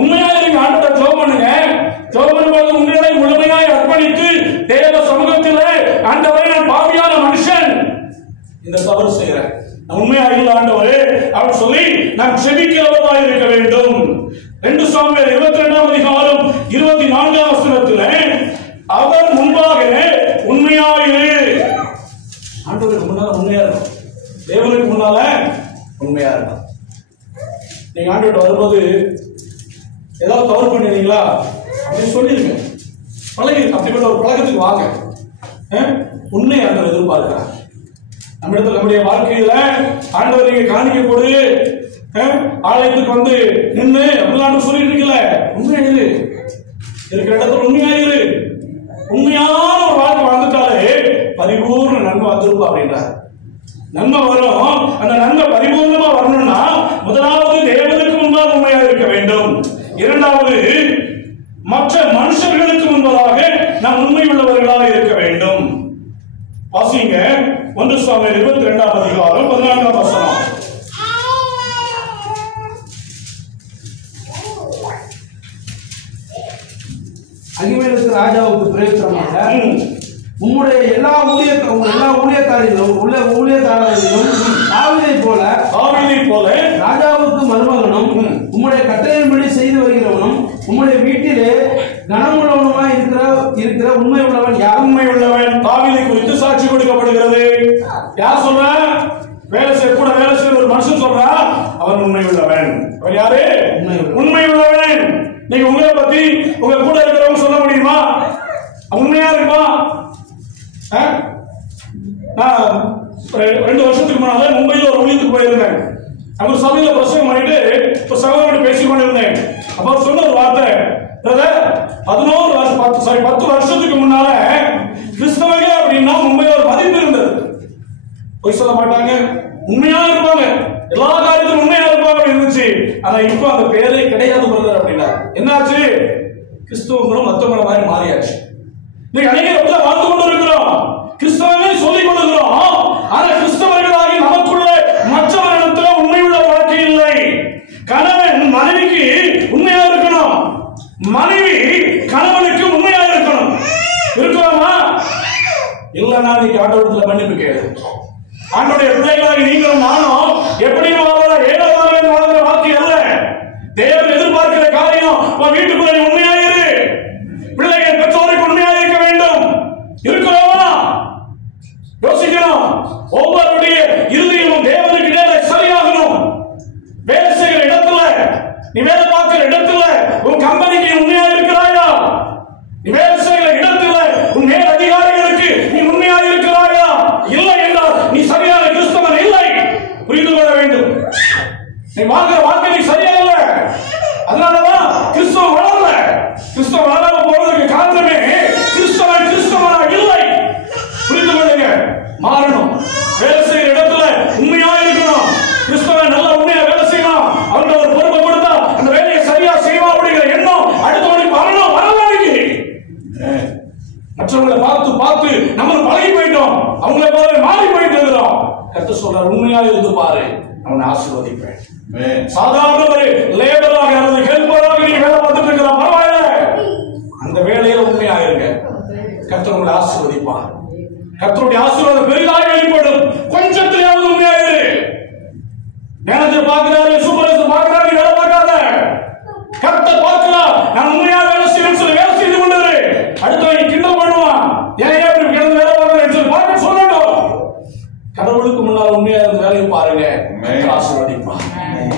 உண்மையாக நீங்க ஆண்டவரை ஜெபம் பண்ணுங்க. ஜெபம் பண்ணும்போது உங்களை முழுமையாய் அர்ப்பணித்து தேவ சமூகத்தில் ஆண்டவரே, நான் பாவியான மனுஷன், இந்த தவறு செய்கிறேன், உண்மையாக இல்லை ஆண்டவரே அவர் சொல்லி நான் செபிக்கிறவராக இருக்க வேண்டும். 2 சாமுவேல் 22ஆம் அதிகாரம் 24ஆம் வசனத்தில் அவர் முன்பாக உண்மையாயிரு. ஆண்டவருக்கு முன்னால உண்மையா இருக்கும். தேவனுக்கு முன்னால உண்மையா இருக்கும். நீங்க ஆண்டவர்கிட்ட வரும்போது ஏதாவது தவறு பண்ணிருந்தீங்களா அப்படின்னு சொல்லிருங்க. பழகி அப்படிப்பட்ட ஒரு பழக்கத்துக்கு வாங்க. உண்மை ஆண்டவர் எதிர்பார்க்கிறார். நம்மிடத்தில் நம்முடைய வாழ்க்கையில ஆண்டவர் நீங்க காணிக்க போடு, ஆலயத்துக்கு வந்து நின்று அப்படிலாம் சொல்லிட்டு இருக்கல. உண்மையாயிரு. இருக்கிற இடத்துல உண்மையாயிரு. உண்மையான ஒரு வாழ்க்கை வாழ்ந்துட்டாலே பரிபூர்ண நன்மை வந்திருப்பா அப்படின்றார். நன்மை வரும். அந்த நன்மை பரிபூர்ணமா வரணும்னா முதலாவது தேவனுக்கு முன்பாக உண்மையாக இருக்க வேண்டும். இரண்டாவது மற்ற மனுஷர்களுக்கு முன்பதாக நாம் உண்மை உள்ளவர்களாக இருக்க வேண்டும். வாசிங்க 1 சாமுவேல் 22ஆம் அதிகாரம் 14ஆம் வசனம். அகிமேலுக்கு ராஜாவுக்கு பிரயோஜனமாக உம்முடைய எல்லா ஊழியக்காரர்களும் தாவீதை போல ராஜாவுக்கு மருமகனும் உம்முடைய கட்டளையின்படி செய்து வருகிறவனும் உம்முடைய வீட்டிலே கனமுள்ளவனுமாய் இருக்கிற உண்மை உள்ளவன் யார்? உண்மை உள்ளவன். தாவீதை குறித்து சாட்சி கொடுக்கப்படுகிறது. யார் சொல்ற? வேலை செய்ய கூட அவன் உண்மை உள்ளவன். அவன் யாரு? உண்மை உள்ளவன். நீங்க உங்களை பத்தி உங்க கூட இருக்கிறவங்க சொல்ல முடியுமா? உண்மையா இருக்குமா? நான் 2 வருஷத்துக்கு முன்னால மும்பையில் ஒரு ஊழியத்துக்கு போயிருந்தேன். அங்க சபையில பிரசங்கம் பண்ணிட்டு ஒரு சகோதரன் பேசி கொண்டிருந்தேன். அப்ப அவர் சொன்ன ஒரு வார்த்தை, 10 வருஷத்துக்கு முன்னால கிறிஸ்தவங்க அப்படின்னா மும்பையில் ஒரு மதிப்பு இருந்தது. பொய் சொல்ல மாட்டாங்க, உண்மையா இருப்பாங்க, எல்லா காரியத்திலும் உண்மையா இருப்பாங்க இருந்துச்சு. ஆனா இப்ப அந்த பேரே கிடையாது பிரதர் அப்படின்னா. என்னாச்சு? கிறிஸ்தவங்களும் மத்தவங்கள மாதிரி மாறியாச்சு. நீங்க அநேக வாழ்ந்து கொண்டு இருக்கிறோம், கிறிஸ்தவனை சொல்லிக் கொள்கிறோம். ஆனா கிறிஸ்தவர்களாகி நமக்குள்ள மற்றவர்களிடத்துல உண்மையுள்ள வாழ்க்கை இல்லை. கணவன் மனைவிக்கு உண்மையா இருக்கணும், மனைவி கணவனுக்கு உண்மையா இருக்கணும். இருக்கலாமா? இல்லன்னா நீங்க ஆண்டவரத்துல மன்னிப்பு கேளு. ஆண்டவருடைய பிள்ளைகளாகி நீங்களும் நானும் எப்படி வாழ்கிற வாழ்க்கை அல்ல. தேவன் எதிர்பார்க்கிற காரியம் வீட்டுக்குள்ள உண்மையாயிரு. பிள்ளைகள் பெற்றோருக்கு உண்மையாக இருக்க வேண்டும். இருக்கிறோமா? யோசிக்கணும். ஒவ்வொருடைய இருதயமும் தேவனுக்கு நேர சரியாகணும். வேலை செய்கிற இடத்துல, நீ வேலை பார்க்கிற இடத்துல உன் கம்பெனிக்கு உண்மையா இருக்கிறாயா? நீ வேலை செய்கிற இடத்துல உன் மேல் அதிகாரிகளுக்கு நீ உண்மையா இருக்கிறாயா? இல்லை என்றால் நீ சரியான கிறிஸ்தவன் இல்லை. புரிந்து கொள்ள வேண்டும். நீ வாழ்கிற வாழ்க்கை நீ சரியாகல. அதனாலதான் கிறிஸ்தவம் வளரல. கிறிஸ்தவம் வளராம போவதற்கு காரணமே கிறிஸ்தவனா இல்லை. புரிந்து கொள்ளுங்க. மாறணும். வேலை செய்கிற இடத்துல உண்மையா இருக்கணும். கிறிஸ்தவன் நல்லா உண்மையா வேலை செய்யணும். அவங்க ஒரு பொறுப்பை கொடுத்தா அந்த வேலையை சரியா செய்வோம் அப்படிங்கிற எண்ணம் அடுத்தவனுக்கு வரணும். வரலாறு மற்றவங்களை பார்த்து நம்ம பழகி போயிட்டோம். அவங்களை போல மாறி போயிட்டு இருக்கிறோம். கர்த்தர் சொல்றார், உண்மையா இருந்து பாரு, அவனை ஆசீர்வதிப்பேன். சாதாரண ஒரு லேபராக அல்லது ஹெல்ப்பராக நீ வேலை பார்த்துட்டு இருக்கிற பரவாயில்ல, அந்த வேலையில உண்மையா இருங்க. கர்த்தர் உங்களை ஆசீர்வதிப்பார். கர்த்தருடைய ஆசீர்வாதம் பெரிதாக வெளிப்படும். கொஞ்சத்திலேயாவது உண்மையா இரு. மேனேஜர் பார்க்கிறாரு, சூப்பர்வைசர் பார்க்கிறாரு, வேலை பார்க்காத. கர்த்தர் பார்க்கிறார், நான் உண்மையா வேலை செய்யணும்னு சொல்லி வேலை செய்து கொண்டாரு. அடுத்தவன் கிண்டல் பண்ணுவான், ஏன் இப்படி கிடந்து வேலை பார்க்கறேன்னு சொல்லி பார்க்க சொல்லணும். கடவுளுக்கு முன்னால் உண்மையா இருந்து வேலையை பாருங்க. ஆசீர்வதிப்பார்.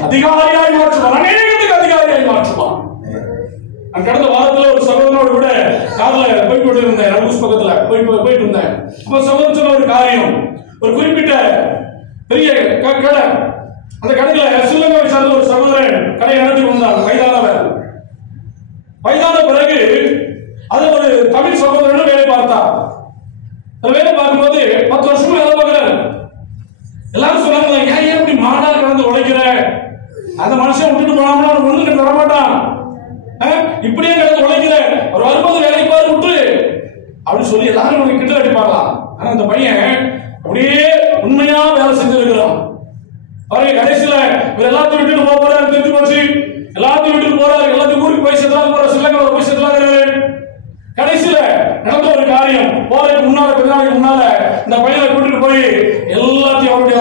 அதிகாரியாய் மாற்றுவார். அநேகத்துக்கு அதிகாரியாய் மாற்றுவார். நான் கடந்த வாரத்துல ஒரு சகோதரனோடு கூட கார்ல போய் கொண்டு இருந்தேன். ரவுஸ் பக்கத்துல போயிட்டு இருந்தேன். அப்ப சகோதரன் சொன்ன ஒரு காரியம், ஒரு குறிப்பிட்ட பெரிய கடை, அந்த கடையில ஸ்ரீலங்காவை சார்ந்த ஒரு சகோதரன் கடையை நடத்தி வந்தார். வயதான பிறகு அது ஒரு தமிழ் சகோதரனும் வேலை பார்த்தார். வேலை பார்க்கும்போது 10 வருஷமா வேலை பார்க்கிறாரு. எல்லாரும் சொன்னாங்க, ஏன் இப்படி மாடா கடந்து உழைக்கிற, அந்த மனுஷன் விட்டுட்டு போனாமனா அவனுக்கு ஒண்ணு தர மாட்டான், இப்படியே கடந்து உழைக்கிற, ஒரு வரும்போது வேலைக்கு பாரு விட்டு அப்படின்னு சொல்லி எல்லாரும் உனக்கு கிட்ட அடிப்பாங்களாம். ஆனா அந்த பையன் அப்படியே உண்மையா வேலை செஞ்சிருக்கிறான். அவரை கடைசியில இவர் எல்லாத்தையும் விட்டுட்டு போறாரு, தெரிஞ்சு போச்சு. எல்லாத்தையும் விட்டுட்டு போறாரு, எல்லாத்தையும் ஊருக்கு போய் செல்லாம் போற, ஸ்ரீலங்காவில் போய் செல்லாங்கிறாரு. கடைசியில நடந்த ஒரு காரியம், போறதுக்கு முன்னால கொஞ்ச நாளைக்கு முன்னால இந்த பையனை கூட்டிட்டு போய் எல்லாத்தையும் அவருடைய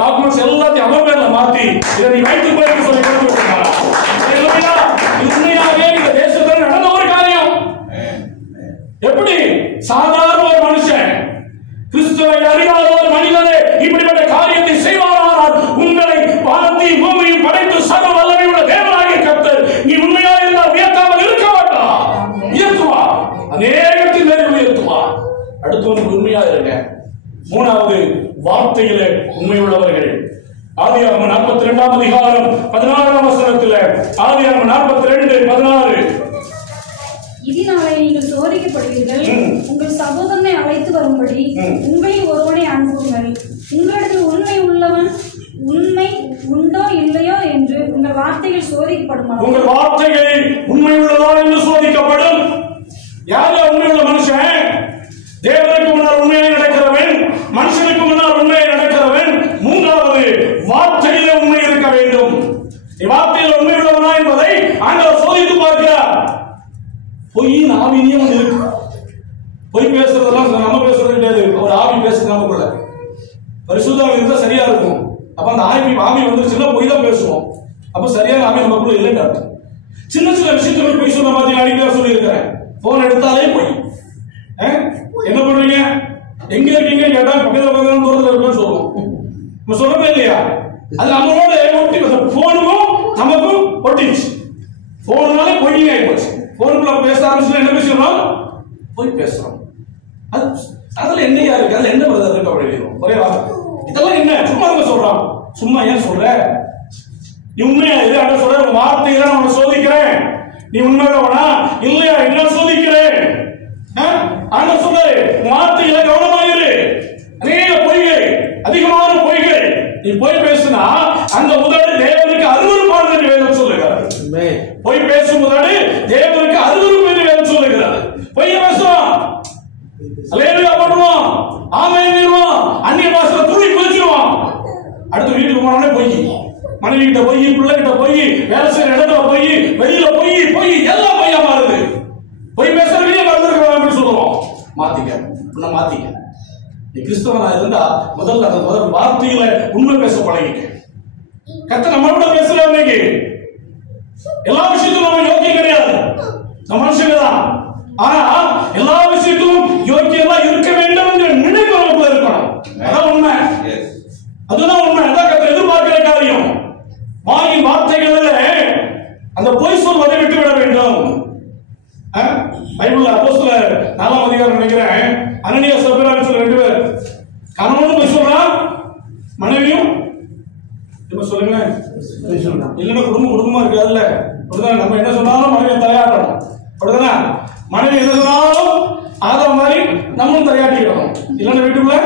டாக்குமெண்ட்ஸ் எல்லாத்தையும் அவர் பேர்ல மாத்தி இதை நீ வைத்து போய் சொல்லி கொடுத்து விட்டாங்க. உண்மையாகவே இந்த தேசத்தில் நடந்த ஒரு காரியம். எப்படி சாதாரண ஒரு மனுஷன், கிறிஸ்துவை அறியாத ஒரு மனிதனே இப்படிப்பட்ட காரியத்தை செய்வாரானால் உங்களை வானத்தையும் பூமியையும் படைத்து சர்வ வல்லமையுள்ள தேவனாகிய கர்த்தர் நீ உண்மையா இருந்தால் வியக்காமல் இருக்க மாட்டார். உயர்த்துவார், அநேகத்தின் மேல் உயர்த்துவார். அடுத்தவனுக்கு உண்மையா இருங்க. 3வது வார்த்தையிலே உண்மை உள்ளவர்கள். ஆதியாகமம் 42ஆம் அதிகாரம் 16ஆம் வசனத்தில், ஆதியாகமம் 42:16, இதனாலே நீங்கள் சோதிக்கப்படுவீர்கள். உங்கள் சகோதரனை அழைத்து வரும்படி உங்களில் ஒருவனை அனுப்புங்கள். உங்களிடத்தில் உண்மை உண்டோ இல்லையோ என்று உங்கள் வார்த்தைகள் சோதிக்கப்படும். உங்கள் வார்த்தைகள் உண்மை உள்ளதா என்று சோதிக்கப்படும். யாரு உண்மையுள்ள மனுஷன்? தேவனுக்கு முன்னால் உண்மையை நடக்கிறவன், மனுஷனுக்கு முன்னால் உண்மையை நடக்கிறவன். 3வது வார்த்தையில உண்மை இருக்க வேண்டும். வார்த்தையில் உண்மை உள்ளவனா என்பதை ஆண்டவர் சோதித்து பார்க்கிறார். பொய்யின் ஆவியும் ஒன்று இருக்கு. பொய் பேசுறதெல்லாம் நம்ம பேசுறது கிடையாது, ஒரு ஆவி பேசுறது நமக்குள்ள. பரிசுத்தம் இருந்தா சரியா இருக்கும். அப்ப அந்த ஆவி வந்துருச்சுன்னா பொய் தான் பேசுவோம். அப்ப சரியான ஆவி நமக்குள்ள இல்லைன்னு அர்த்தம். சின்ன விஷயத்துல பொய் சொன்ன மாதிரி அடிக்கடி சொல்லி இருக்கிறேன். போன் எடுத்தாலே பொய். என்ன பண்றீங்க, எங்க இருக்கீங்க கேட்டா பக்கத்துல தூரத்துல இருக்குன்னு சொல்லுவோம். நம்ம சொல்லவே இல்லையா? அது நம்மளோட ஒட்டி போனுக்கும் நமக்கும் ஒட்டிச்சு. போனாலே பொய்யே ஆயிப்போச்சு. போனுக்குள்ள பேச ஆரம்பிச்சு என்ன பேசுறோம்? போய் பேசுறோம். அதுல என்னையா இருக்கு? அதுல என்ன பிரதர் இருக்கு? அப்படி ஒரே இதெல்லாம் என்ன சும்மா சொல்றான்? சும்மா ஏன் சொல்ற? நீ உண்மையா இது அட சொல்ற வார்த்தையை தான் நான் சோதிக்கிறேன். நீ உண்மையானவனா இல்லையா என்ன சோதிக்கிறேன்? ஆண்டவர் சொல்றாரு வார்த்தையில கவனமாயிரு. அநேக பொய்கள், அதிகமான பொய்கள் நீ போய் பேசினா அந்த உதடு தேவனுக்கு அருவருப்பானது என்று வேதம் சொல்லுகிறது. போய் பேசும் உதடு தேவனுக்கு அருவருப்பு என்று வேதம் சொல்லுகிறது. பொய்ய பேசுவான், அல்லேலூயா பண்ணுவான், ஆமென் சொல்லுவான், அந்நிய பாஷையில துள்ளி குதிச்சிடுவான். அடுத்து வீட்டுக்கு போனோடனே பொய், மனைவி கிட்ட பொய், பிள்ளை கிட்ட பொய், வேலை செய்யற இடத்துல பொய், வெளியில பொய், பொய் எல்லாம் பொய்யா மாறுது. பொய் பேசுற வெளியே மறந்துருக்க சொல்லுவோம். மாத்திக்க, மாத்திக்க. நீ கிறிஸ்தவனா இருந்தா முதல்ல அந்த முதல் வார்த்தையில உண்மை பேச பழகிக்க. கர்த்தர் நம்மளோட பேசுற இன்னைக்கு எல்லா விஷயத்திலும் நம்ம யோக்கியம் கிடையாது, நம்ம மனுஷங்க தான். ஆனா எல்லா விஷயத்திலும் யோக்கியமா இருக்க வேண்டும் என்ற நினைப்பு நமக்குள்ள இருக்கணும். அதான் உண்மை, அதுதான் உண்மை. அதான் கர்த்தர் எதிர்பார்க்கிற காரியம். வாயின் வார்த்தைகளில் அந்த பொய் சொல்வதை விட்டுவிட வேண்டும். பைபிள்ல அப்போஸ்தலர் 4ஆம் அதிகாரம் நினைக்கிறேன், அனனியா சப்பீரா சொல்ற ரெண்டு பேர் கணவனும் பொய் சொல்றான், மனைவியும் சொல்லுங்க இல்லைன்னா குடும்பமா இருக்காதுல்ல. அப்படிதான் நம்ம என்ன சொன்னாலும் மனைவி தலையாட்டணும். அப்படிதானே? மனைவி என்ன சொன்னாலும் அத மாதிரி நம்மளும் தலையாட்டிக்கணும். இல்லைன்னா வீட்டுக்குள்ள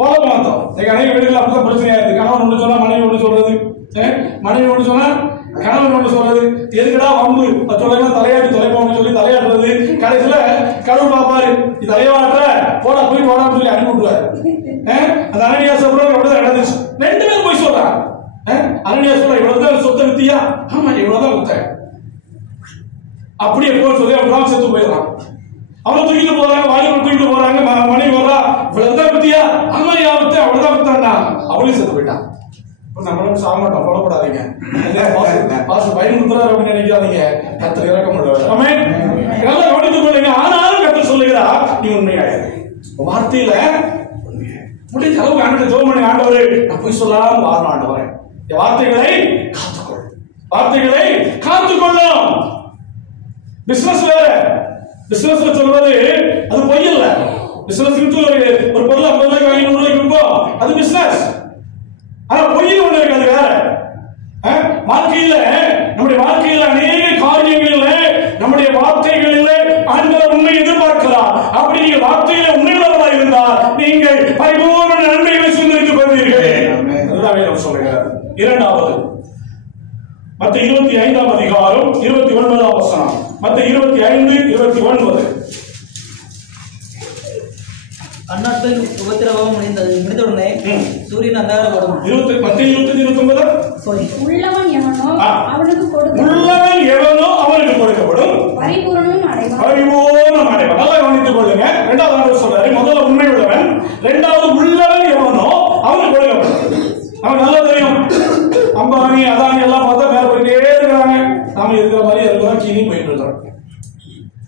கோலம் மாத்தோம். அநேக வீடுகள் அப்படிதான் பிரச்சனையா இருக்கு. கணவன் ஒண்ணு சொன்னா மனைவி ஒண்ணு சொல்றது, மனைவி ஒண்ணு சொன்னா கணவன் ஒண்ணு சொல்றது. எதுக்குடா வம்பு சொல்ல தலையாட்டி தொலைப்போம்னு சொல்லி தலையாட்டுறது. கடைசியில கடவுள் பாப்பாரு நீ தலையாட்டுற போடா போய் போடான்னு சொல்லி அனுப்பி விட்டுவாரு. அந்த அனனியா சொல்றவங்க அப்படிதான் நடந்துச்சு. ரெண்டு பேரும் போய் சொல்றான். அனனியா சொல்ற இவ்வளவுதான் சொத்தை வித்தியா? ஆமா இவ்வளவுதான் வித்த. அப்படியே போய் சொல்லி அப்படிதான் செத்து போயிடறான். அவனை தூக்கிட்டு போறாங்க, வாலிபர் தூக்கிட்டு போறாங்க, மனைவி வர்றா இவ்வளவுதான் வித்தியா? ஆமா யா வித்த, அவ்வளவுதான் வித்தான்டா. அவளையும் செத்து போயிட்டான். நம்மளும் சாக மாட்டோம், கொல்லப்படாதீங்க. பயன்படுத்துறாரு அப்படின்னு நினைக்காதீங்க. கர்த்தர் இறக்கம் உள்ளவர். ஆமென். நல்லா கவனித்துக் கொள்ளுங்க. ஆனாலும் கர்த்தர் சொல்லுகிறா நீ உண்மையாயிரு. வார்த்தையில முடிஞ்ச அளவுக்கு ஆண்டவரை ஜெபம் பண்ணி, ஆண்டவரே நான் போய் சொல்லாம வாழணும் ஆண்டவரே, என் வார்த்தைகளை காத்துக்கொள், வார்த்தைகளை காத்துக்கொள்ளும். பிசினஸ் வேற, பிசினஸ்ல சொல்வது அது பொய் இல்ல. பிசினஸ் ஒரு பொருள் 50 ரூபாய்க்கு வாங்கி 100 ரூபாய்க்கு விற்போம், அது பிசினஸ். ஆனா பொய் ஒண்ணு இருக்கு, அது வேற. வாழ்க்கையில நம்முடைய வாழ்க்கையில அநேக காரியங்களில் நம்முடைய வார்த்தைகளில் ஆண்டவர் உண்மை எதிர்பார்க்கிறார். அப்படி நீங்க வார்த்தையில உண்மையுள்ளவராக இருந்தால் நீங்கள் பரிபூர்ண நன்மைகளை சுதந்திரித்துக் கொள்வீர்கள். அதுதான் வேதம் சொல்லுகிறார். இரண்டாவது மத்தேயு 25ஆம் அதிகாரம் 29ஆம் வசனம். மத்தேயு 25:29. அந்நாட்கள் உபத்திரவம் முடிந்தவுடனே சூரியன் அந்தாரப்படும். மத்தேயு 25:29. உள்ளவன் எவனோ அவனுக்கு கொடுக்கப்படும், பரிபூரணம் அடைவான். நல்லா கவனித்துக் கொள்ளுங்க. இரண்டாவது ஆண்டவர் சொல்றாரு, முதல்ல உண்மை உள்ளவன், இரண்டாவது உள்ளவன் எவனோ அவனுக்கு கொடுக்கப்படும். அவன் நல்லா தெரியும், அம்பானி அதானி எல்லாம் பார்த்தா வேற போயிட்டே இருக்கிறாங்க. நாம இருக்கிற மாதிரி இருக்கிறோம், கீழே போயிட்டு இருக்கிறோம்.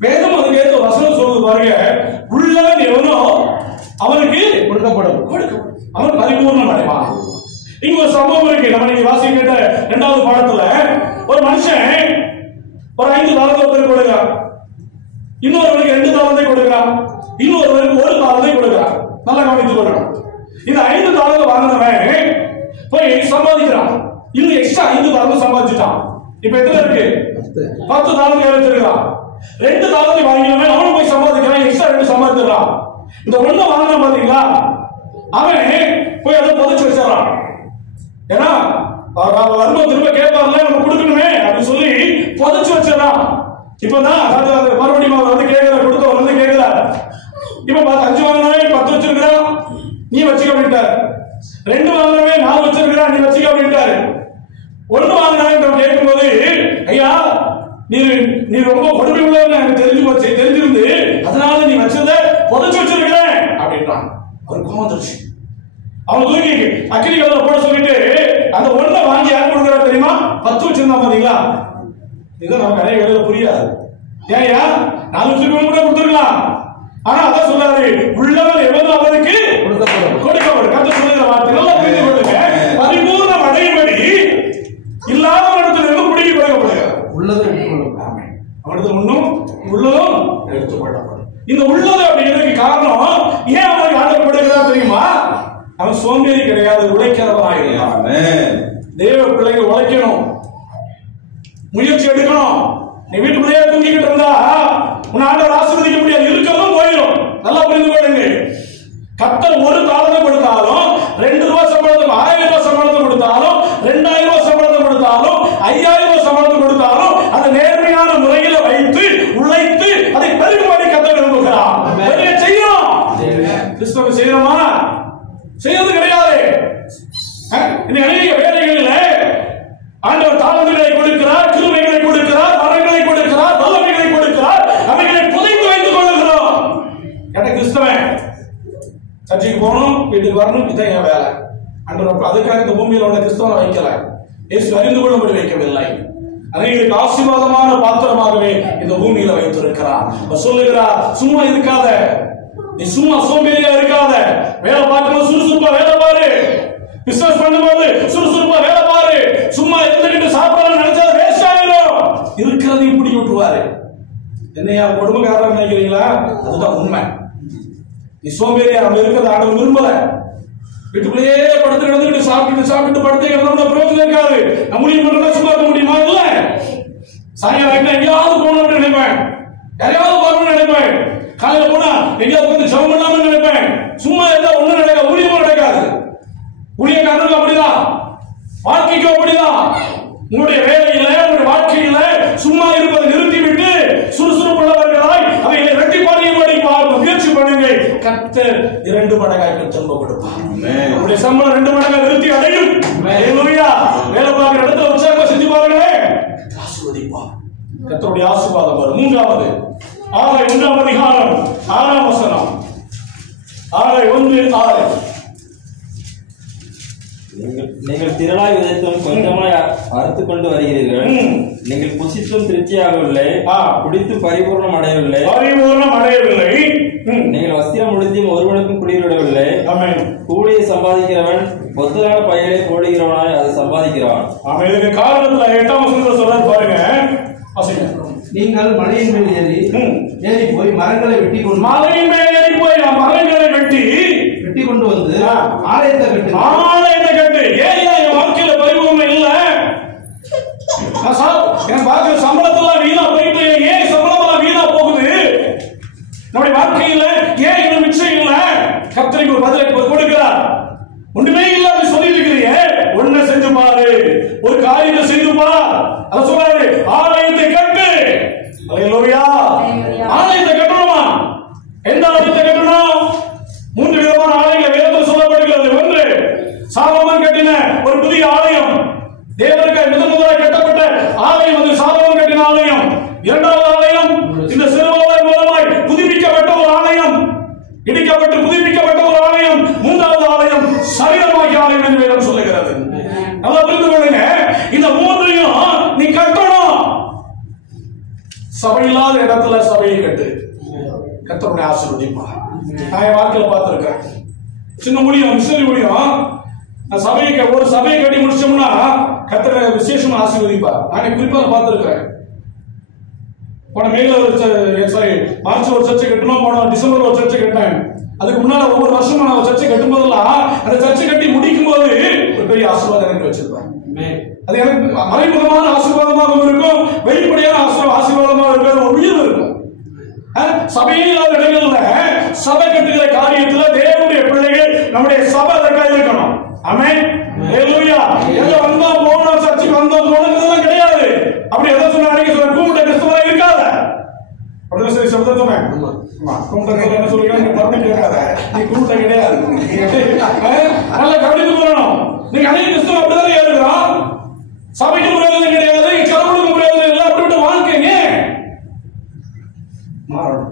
வேதம் அதுக்கு ஏற்ற வசனம் சொல்றது பாருங்க, உள்ளவன் எவனோ அவனுக்கு கொடுக்கப்படும், அவன் பரிபூர்ணம் அடைவான். இங்க ஒரு சம்பவம் இருக்கு. நம்ம நீங்க வாசிக்க கேட்ட 2வது பாடத்துல ஒரு மனுஷன் ஒரு 5 தாளத்தை ஒருத்தருக்கு கொடுக்கிறான், இன்னொருவருக்கு 2 தாளத்தை கொடுக்கிறான், இன்னொருவருக்கு 1 தாளத்தை கொடுக்கிறான். நல்லா கவனித்துக் கொள்ளணும். இந்த 5 தாளத்தை வாங்கினவன் போய் சம்பாதிக்கிறான், இன்னும் எக்ஸ்ட்ரா 5 தாளத்தை சம்பாதிச்சுட்டான். இப்ப எத்தனை இருக்கு? 10 தாளத்தை வச்சிருக்கான். 2 தாளத்தை வாங்கினவன் அவனும் போய் சம்பாதிக்கிறான், எக்ஸ்ட்ரா 2 சம்பாதிக்கிறான். இந்த 1 வாங்கின பாத்தீங்களா, அவன் போய் அதை புதைச்சு வச்சிடறான். ஏன்னா வரும்போது திரும்ப கேட்பார்ல, நம்ம கொடுக்கணுமே அப்படின்னு சொல்லி புதைச்சு வச்சிடறான். இப்பதான் மறுபடியும் அவர் வந்து கேட்கிற கொடுத்தவர் வந்து கேட்கிறார். இப்ப 5 வாங்கினவே 10 வச்சிருக்கிறான், நீ வச்சுக்க அப்படின்ட்டார். 2 வாங்கினவே 4 வச்சிருக்கிறான், நீ வச்சுக்க அப்படின்ட்டாரு. 1 வாங்கினவன் கேட்கும்போது, ஐயா நீ ரொம்ப கொடுமை உள்ளவன்னு எனக்கு தெரிஞ்சிருந்து அதனால நீ வச்சத புதைச்சு வச்சிருக்கிறேன் அப்படின்றான். அவர் கோவம் வந்துருச்சு. அவன் தூக்கி அக்கினி கல்ல போட சொல்லிட்டு அந்த 1 வாங்கி யார் கொடுக்குறா தெரியுமா? 10 வச்சிருந்தா பாத்தீங்களா? இது நமக்கு நிறைய வேலையில புரியாது. ஏயா 4 வச்சிருக்கவங்க கூட கொடுத்துருக்கலாம். ஆனா அதான் சொல்றாரு, உள்ளவன் எவனோ அவனுக்கு கொடுக்கப்படும். கர்த்தர் சொல்லுகிற வார்த்தை நல்லா புரிந்து கொள்ளுங்க. பரிபூர்ணம் அடைய கடனாயிருக்கிறாங்க. தேவ பிள்ளைங்க உழைக்கணும், முயற்சி எடுக்கணும். நீ வீட்டுக்குள்ளேயே தூங்கிக்கிட்டு இருந்தா உன் ஆண்டவர் ஆசீர்வதிக்க முடியாது, இருக்கிறதும் போயிடும். நல்லா புரிந்து கொள்ளுங்க. கர்த்தர் ஒரு தாளத்தை கொடுத்தாலும், 2 ரூபாய் சம்பளத்துக்கு 1000 ரூபாய் சம்பளத்தை கொடுத்தாலும், 2000 ரூபாய் சம்பளத்தை கொடுத்தாலும், 5000 ரூபாய் சம்பளத்தை கொடுத்தாலும், அதை நேர்மையான முறையில வைத்து உழைத்து அதை பெருகும்படி கர்த்தர் விரும்புகிறார். செய்யணும். கிறிஸ்தவ செய்யணுமா? செய்யறது கிடையாது. அநேக வேலைகளில் ஆண்டவர் தாளந்துகளை கொடுக்கிறார், கிருபைகளை கொடுக்கிறார், வரங்களை கொடுக்கிறார், வல்லமைகளை கொடுக்கிறார். அவைகளை புதைத்து வைத்துக் கொள்ளுகிறோம். எனக்கு கிறிஸ்தவன் சர்ச்சைக்கு போகணும், வீட்டுக்கு வரணும், இதான் என் வேலை. ஆண்டவர் அதுக்காக இந்த பூமியில உள்ள கிறிஸ்தவனை வைக்கல, இயேசு அறிந்து கொள்ளும்படி வைக்கவில்லை. அநேகருக்கு ஆசீர்வாதமான பாத்திரமாகவே இந்த பூமியில வைத்திருக்கிறார். சொல்லுகிறார், சும்மா இருக்காத, நீ சும்மா சோம்பேறியா இருக்காத, வேலை பார்க்கும்போது சுறுசுறுப்பா வேலை பாரு, பிசினஸ் பண்ணும்போது சுறுசுறுப்பா வேலை பாரு. சும்மா இருந்துகிட்டு சாப்பிடலாம் நினைச்சா வேஸ்ட் ஆயிடும். இருக்கிறதையும் பிடி விட்டுருவாரு. என்னையா குடும்பக்காரர் நினைக்கிறீங்களா? அதுதான் உண்மை. நீ சோம்பேறியா நம்ம இருக்கிறத ஆண்டவர் விரும்பல. வீட்டுக்குள்ளேயே படுத்து கிடந்துட்டு சாப்பிட்டு படுத்து கிடந்தோம்னா பிரயோஜனம் இருக்காது. நம்ம முடியும் பண்றதா சும்மா இருக்க முடியுமா? இல்ல. சாயங்காலம் எங்கேயாவது போகணும்னு நினைப்பேன், யாரையாவது பார்க்கணும்னு நினைப்பேன். காலையில போனா எங்கேயாவது வந்து ஜெபம் பண்ணலாம்னு நினைப்பேன். சும்மா இருந்தா ஒண்ணும் நடக்காது, ஊழியமும் நடக்காது. ஊழியக்காரனுக்கு அப்படிதான், வாழ்க்கைக்கு அப்படிதான். உங்களுடைய வேலையில, உங்களுடைய வாழ்க்கையில சும்மா இருப்பதை நிறுத்திவிட்டு சுறுசுறுப்புள்ளவர்களாய் அவைகளை இரட்டிப்பாடியும்படி முயற்சி பண்ணுங்க. கர்த்தர் 2 மடங்காய் திரும்ப கொடுப்பார். உங்களுடைய சம்பளம் 2 மடங்காய் விருத்தி அடையும். ஹல்லேலூயா. வேலை பார்க்கிற இடத்துல உற்சாகமா செஞ்சு பாருங்களே, ஆசீர்வதிப்பார். கர்த்தருடைய ஆசீர்வாதம் வரும். 3வது ஆகாய் 1ஆம் அதிகாரம் 6ஆம் வசனம். ஆகாய் 1:6. நீங்கள் திரளாய் விதைத்தும் கொஞ்சமாய் அறுத்துக் கொண்டு வருகிறீர்கள். நீங்கள் புசித்தும் திருப்தியாகவில்லை, குடித்து பரிபூர்ணம் அடையவில்லை. நீங்கள் வஸ்திரம் உடுத்தியும் ஒருவனுக்கும் குடியிடவில்லை. கூலியை சம்பாதிக்கிறவன் ஒத்தலான பயிரை போடுகிறவனாய் அதை சம்பாதிக்கிறான். இதுக்கு காரணத்துல 8ஆம் வசனத்துல சொல்றாரு பாருங்க. நீங்கள் மலையின் மேல் ஏறி போய் மரங்களை வெட்டி கொண்டு கொண்டு வந்து ஆலயத்தை கட்டு. ஏன் என் வாழ்க்கையில பரிபூர்ணம் இல்ல? என் பார்க்கிற சம்பளத்தெல்லாம் வீணா போயிட்டு, ஏன் சம்பளம் வீணா போகுது? நம்முடைய வாழ்க்கையில ஏன் இன்னும் மிச்சம் இல்ல? கர்த்தருக்கு ஒரு பதிலை கொடுக்கிறார். ஒண்ணுமே இல்ல அப்படி சொல்லிட்டு இருக்கிறீங்க, ஒண்ணு செஞ்சு பாரு, ஒரு காரியத்தை செஞ்சு பார். அத சொல்றாரு, ஆலயத்தை கட்டு. ஹல்லேலூயா. ஆலயத்தை கட்டணுமா? எந்த ஆலயத்தை கட்டணும்? 3 விதமான ஆலயங்கள் வேதத்தில் சொல்லப்படுகிறது. 1, சாலமோன் கட்டின ஒரு புதிய ஆலயம், தேவனுக்கு முதலாக கட்டப்பட்ட ஆலயம், அது சாலமோன் கட்டின ஆலயம். 2வது ஆலயம் இந்த சிறுவாவின் மூலமாய் புதுப்பிக்கப்பட்ட ஒரு ஆலயம், இடிக்கப்பட்டு புதுப்பிக்கப்பட்ட ஒரு ஆலயம். 3வது ஆலயம் சரீரமாகிய ஆலயம் என்று வேதம் சொல்லுகிறது. நல்லா புரிந்து கொள்ளுங்க. இந்த 3ஐயும் நீ கட்டணும். சபை இல்லாத இடத்துல சபையை கட்டு. கர்த்தருடைய ஆசீர்வதிப்பார். நான் என் வாழ்க்கையில பார்த்திருக்கேன். சின்ன முடியும், மிஷனரி முடியும். ஒரு சபையை கட்டி முடிச்சோம்னா கர்த்தர் விசேஷமா ஆசீர்வதிப்பார். நான் குறிப்பா பார்த்திருக்கிறேன். போன மேல மார்ச் ஒரு சர்ச்சை கட்டணும், போன டிசம்பர் ஒரு சர்ச்சை கட்டினேன். அதுக்கு முன்னால ஒவ்வொரு வருஷமும் நான் சர்ச்சை கட்டும் போதெல்லாம் அந்த சர்ச்சை கட்டி முடிக்கும் போது ஒரு பெரிய ஆசீர்வாதம் எனக்கு வச்சிருப்பேன். அது எனக்கு மறைமுகமான ஆசீர்வாதமாக இருக்கும், வெளிப்படையான ஆசீர்வாதமாக இருக்கும், ஒரு உயிர் இருக்கும். சபையில் இல்லாத இடங்கள்ல சபை கட்டுகிற காரியத்துல தேவனுடைய பிள்ளைகள் நம்முடைய சபை அதற்காக இருக்கணும். ஆமென். ஹல்லேலூயா. எங்க வந்தா போனோம், சர்ச்சுக்கு வந்தோம் போனதெல்லாம் கிடையாது. அப்படி எதை சொன்னாங்க சொல்ற கூட்ட கிறிஸ்தவரா இருக்காத. அப்படிதான் சரி சப்தமே. ஆமா. கூட்டத்துல என்ன சொல்றீங்க? தப்பு கேட்காத. நீ கூட்ட கிடையாது. நல்லா கவனித்து போறணும். நீங்க அநேக கிறிஸ்தவ அப்படிதான் இருக்கிறோம். சபைக்கு முறையில கிடையாது, கடவுளுக்கு முறையில இல்லை. அப்படிப்பட்ட வாழ்க்கைங்க மாறணும்.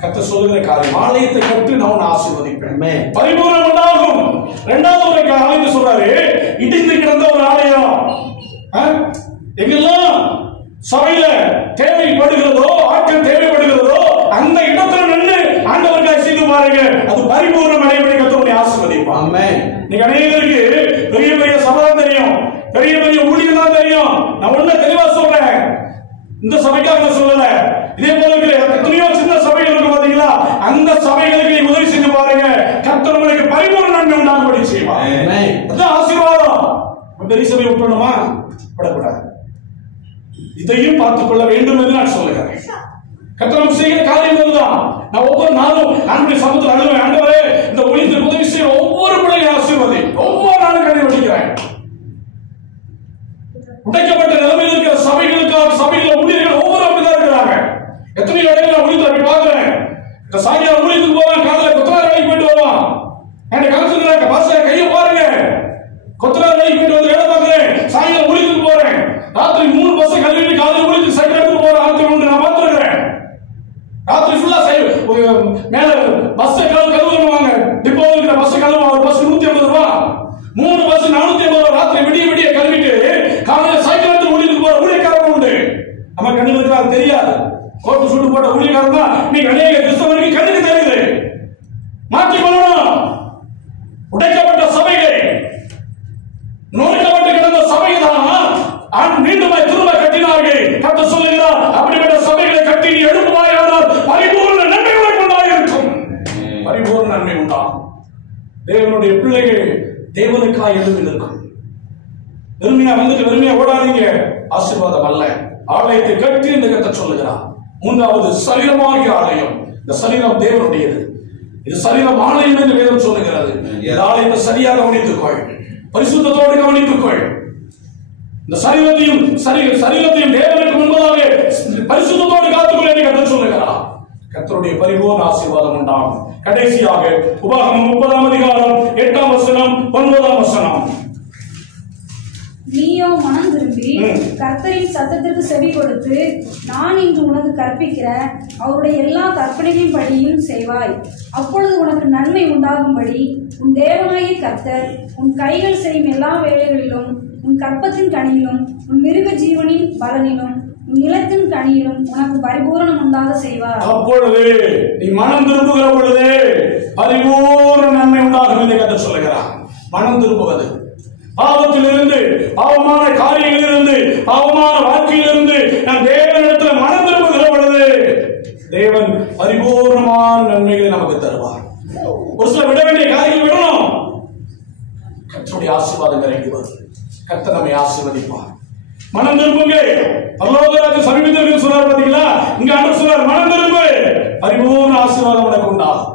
கர்த்தர் சொல்லுகிற காரியம், ஆலயத்தை கட்டு, நான் ஆசீர்வதிப்பேன், பரிபூரணம் உண்டாகும். 2வது ஒரு ஆலயத்தை சொல்றாரு, இடிந்து கிடந்த ஒரு ஆலயம். எங்கெல்லாம் சபையில தேவைப்படுகிறதோ, ஆட்கள் தேவைப்படுகிறதோ, அந்த இடத்துல நின்று ஆண்டவருக்காக செய்து பாருங்க, அது பரிபூரணம் அடையப்படி கர்த்தருடைய ஆசீர்வதிப்பான். நீங்க அநேகருக்கு பெரிய பெரிய சபை தெரியும், பெரிய பெரிய ஊழியம் தான் தெரியும். நான் ஒண்ணு தெளிவா சொல்றேன், இந்த சபைக்காக சொல்லல. இதே போல எத்தனையோ சின்ன சபைகள் இருக்கு பாத்தீங்களா, அந்த சபைகளுக்கு நீ உதவி செஞ்சு பாருங்க, கர்த்தர் உங்களுக்கு பரிபூரண நன்மை உண்டாகும்படி செய்வார். அதான் பெரிய சபை விட்டுணுமா? விடக்கூடாது. இதையும் பார்த்துக் கொள்ள வேண்டும் என்று நான் சொல்லுகிறேன். கர்த்தர் செய்கிற காரியங்கள் தான். நான் ஒவ்வொரு நாளும் ஆண்டுடைய சமூகத்தில் அழுவேன், ஆண்டவரே இந்த ஊழியத்தில் உதவி செய்ய ஒவ்வொரு பிள்ளையும் ஆசீர்வதி. ஒவ்வொரு நாளும் கண்ணை வடிக்கிறேன். உடைக்கப்பட்ட நிலைமையில் இருக்கிற சபைகளுக்காக சபையில் ஊழியர்கள் ஒவ்வொரு அப்படிதான் இருக்கிறாங்க. எத்தனை இடங்களில் ஊழியத்தை அப்படி பார்க்கிறேன். இந்த சாயங்காலம் ஊழியத்துக்கு போவான், காதல கொத்தனார் வேலைக்கு போயிட்டு வருவான். என் காலத்துல பாச கையை பாருங்க, கொத்தனார் வேலைக்கு போயிட்டு வந்து வேலை பார்க்கிறேன். சாயங்காலம் ஊழியத்துக்கு போறேன். ராத்திரி 3 பஸ் கழுவிட்டு காலையில் ஊழியத்துக்கு சைக்கிள் எடுத்து போற ஆட்கள் உண்டு, நான் பார்த்துருக்கிறேன். ராத்திரி ஃபுல்லா மேல பஸ் கழுவுவாங்க. டிப்போ இருக்கிற பஸ் கழுவு, ஒரு பஸ் 150 ரூபா, 3 பஸ் 450 ரூபா. ராத்திரி விடிய விடிய கழுவிட்டு காலையில சைக்கிள் எடுத்து ஊழியத்துக்கு போற ஊழியக்காரங்க உண்டு. நம்ம கண்ணுக்கு அது தெரியாது. கோட்டு சூட்டு போட்ட ஊழியக்காரன் தான் நீ அநேக கிறிஸ்தவனுக்கு கண்ணுக்கு தெரியுது. மாற்றிக்கொள்ளணும். உடைக்கப்பட்ட சபைகள், நோய்க்கப்பட்டு கிடந்த சபை தான் மீண்டும் திரும்ப கட்டினார்கள். கர்த்தர் சொல்லுகிறார், அப்படிப்பட்ட சபைகளை கட்டி எழுப்புவாயானால் பரிபூர்ண நன்மை உண்டாயிருக்கும். பரிபூர்ண நன்மை உண்டாகும். தேவனுடைய பிள்ளைகள் தேவனுக்காக எழுதி நிற்கும். வெறுமையா வந்துட்டு வெறுமையா ஓடாதீங்க. ஆசீர்வாதம் அல்ல. ஆலயத்தை கட்டி என்று கர்த்தர் சொல்லுகிறார். 3வது சரீரமாகிய ஆலயம். இந்த சரீரம் தேவனுடையது. இது சரீரம் ஆலயம் என்று வேதம் சொல்லுகிறது. இந்த ஆலயத்தை சரியாக கவனித்துக்கொள், பரிசுத்தத்தோடு கவனித்துக்கொள். இந்த சரீரத்தையும் தேவனுக்கு முன்பதாக பரிசுத்தத்தோடு காத்துக்கொள் என்று கர்த்தர் சொல்லுகிறார். கர்த்தருடைய பரிபூர்ண ஆசீர்வாதம் உண்டாகும். கடைசியாக உபாகமம் 30ஆம் அதிகாரம் 8ஆம் வசனம் 9ஆம் வசனம். நீயோ மனம் திரும்பி கர்த்தரின் சத்தத்திற்கு செவி கொடுத்து நான் இன்று உனக்கு கற்பிக்கிற அவருடைய எல்லா கற்பனைகளின் படியும் செய்வாய். அப்பொழுது உனக்கு நன்மை உண்டாகும்படி உன் தேவனாகிய கர்த்தர் உன் கைகள் செய்யும் எல்லா வேலைகளிலும் உன் கற்பத்தின் கனியிலும் உன் மிருக ஜீவனின் பலனிலும் உன் நிலத்தின் கனியிலும் உனக்கு பரிபூரணம் உண்டாக செய்வார். அப்பொழுது நீ மனம் திரும்புகிற பொழுது பரிபூரண நன்மை உண்டாகும் என்று கர்த்தர் சொல்லுகிறார். மனம் திரும்புவது, பாவத்திலிருந்து, பாவமான காரியங்களிலிருந்து, பாவமான வாழ்க்கையிலிருந்து நான் தேவனிடத்தில் மனம் திரும்புகிற பொழுது தேவன் பரிபூர்ணமான நன்மைகளை நமக்கு தருவார். ஒரு சில விட வேண்டிய காரியங்கள் விடணும். கர்த்தருடைய ஆசீர்வாதம் இறங்கி வரும். கர்த்தர் நம்மை ஆசீர்வதிப்பார். மனம் திரும்புங்க. பரலோகராஜ்ய சமீபத்தில் சொன்னார் பாத்தீங்களா? இங்க ஆண்டவர் சொன்னார், மனம் திரும்பு, பரிபூர்ண ஆசீர்வாதம் உனக்கு உண்டாகும்.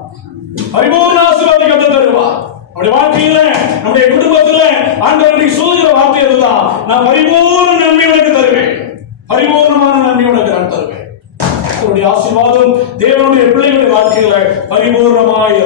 பரிபூர்ண ஆசீர்வாதம் கர்த்தர் தருவார். நம்முடைய வாழ்க்கையில, நம்முடைய குடும்பத்துல ஆண்டவர் சொல்லுகிற வார்த்தை அதுதான். நான் பரிபூர்ண நன்மை உனக்கு தருவேன். பரிபூர்ணமான நன்மை உனக்கு நான் தருவேன். ஆசீர்வாதம் தேவனுடைய பிள்ளைகளுடைய வாழ்க்கையில பரிபூர்ணமாய்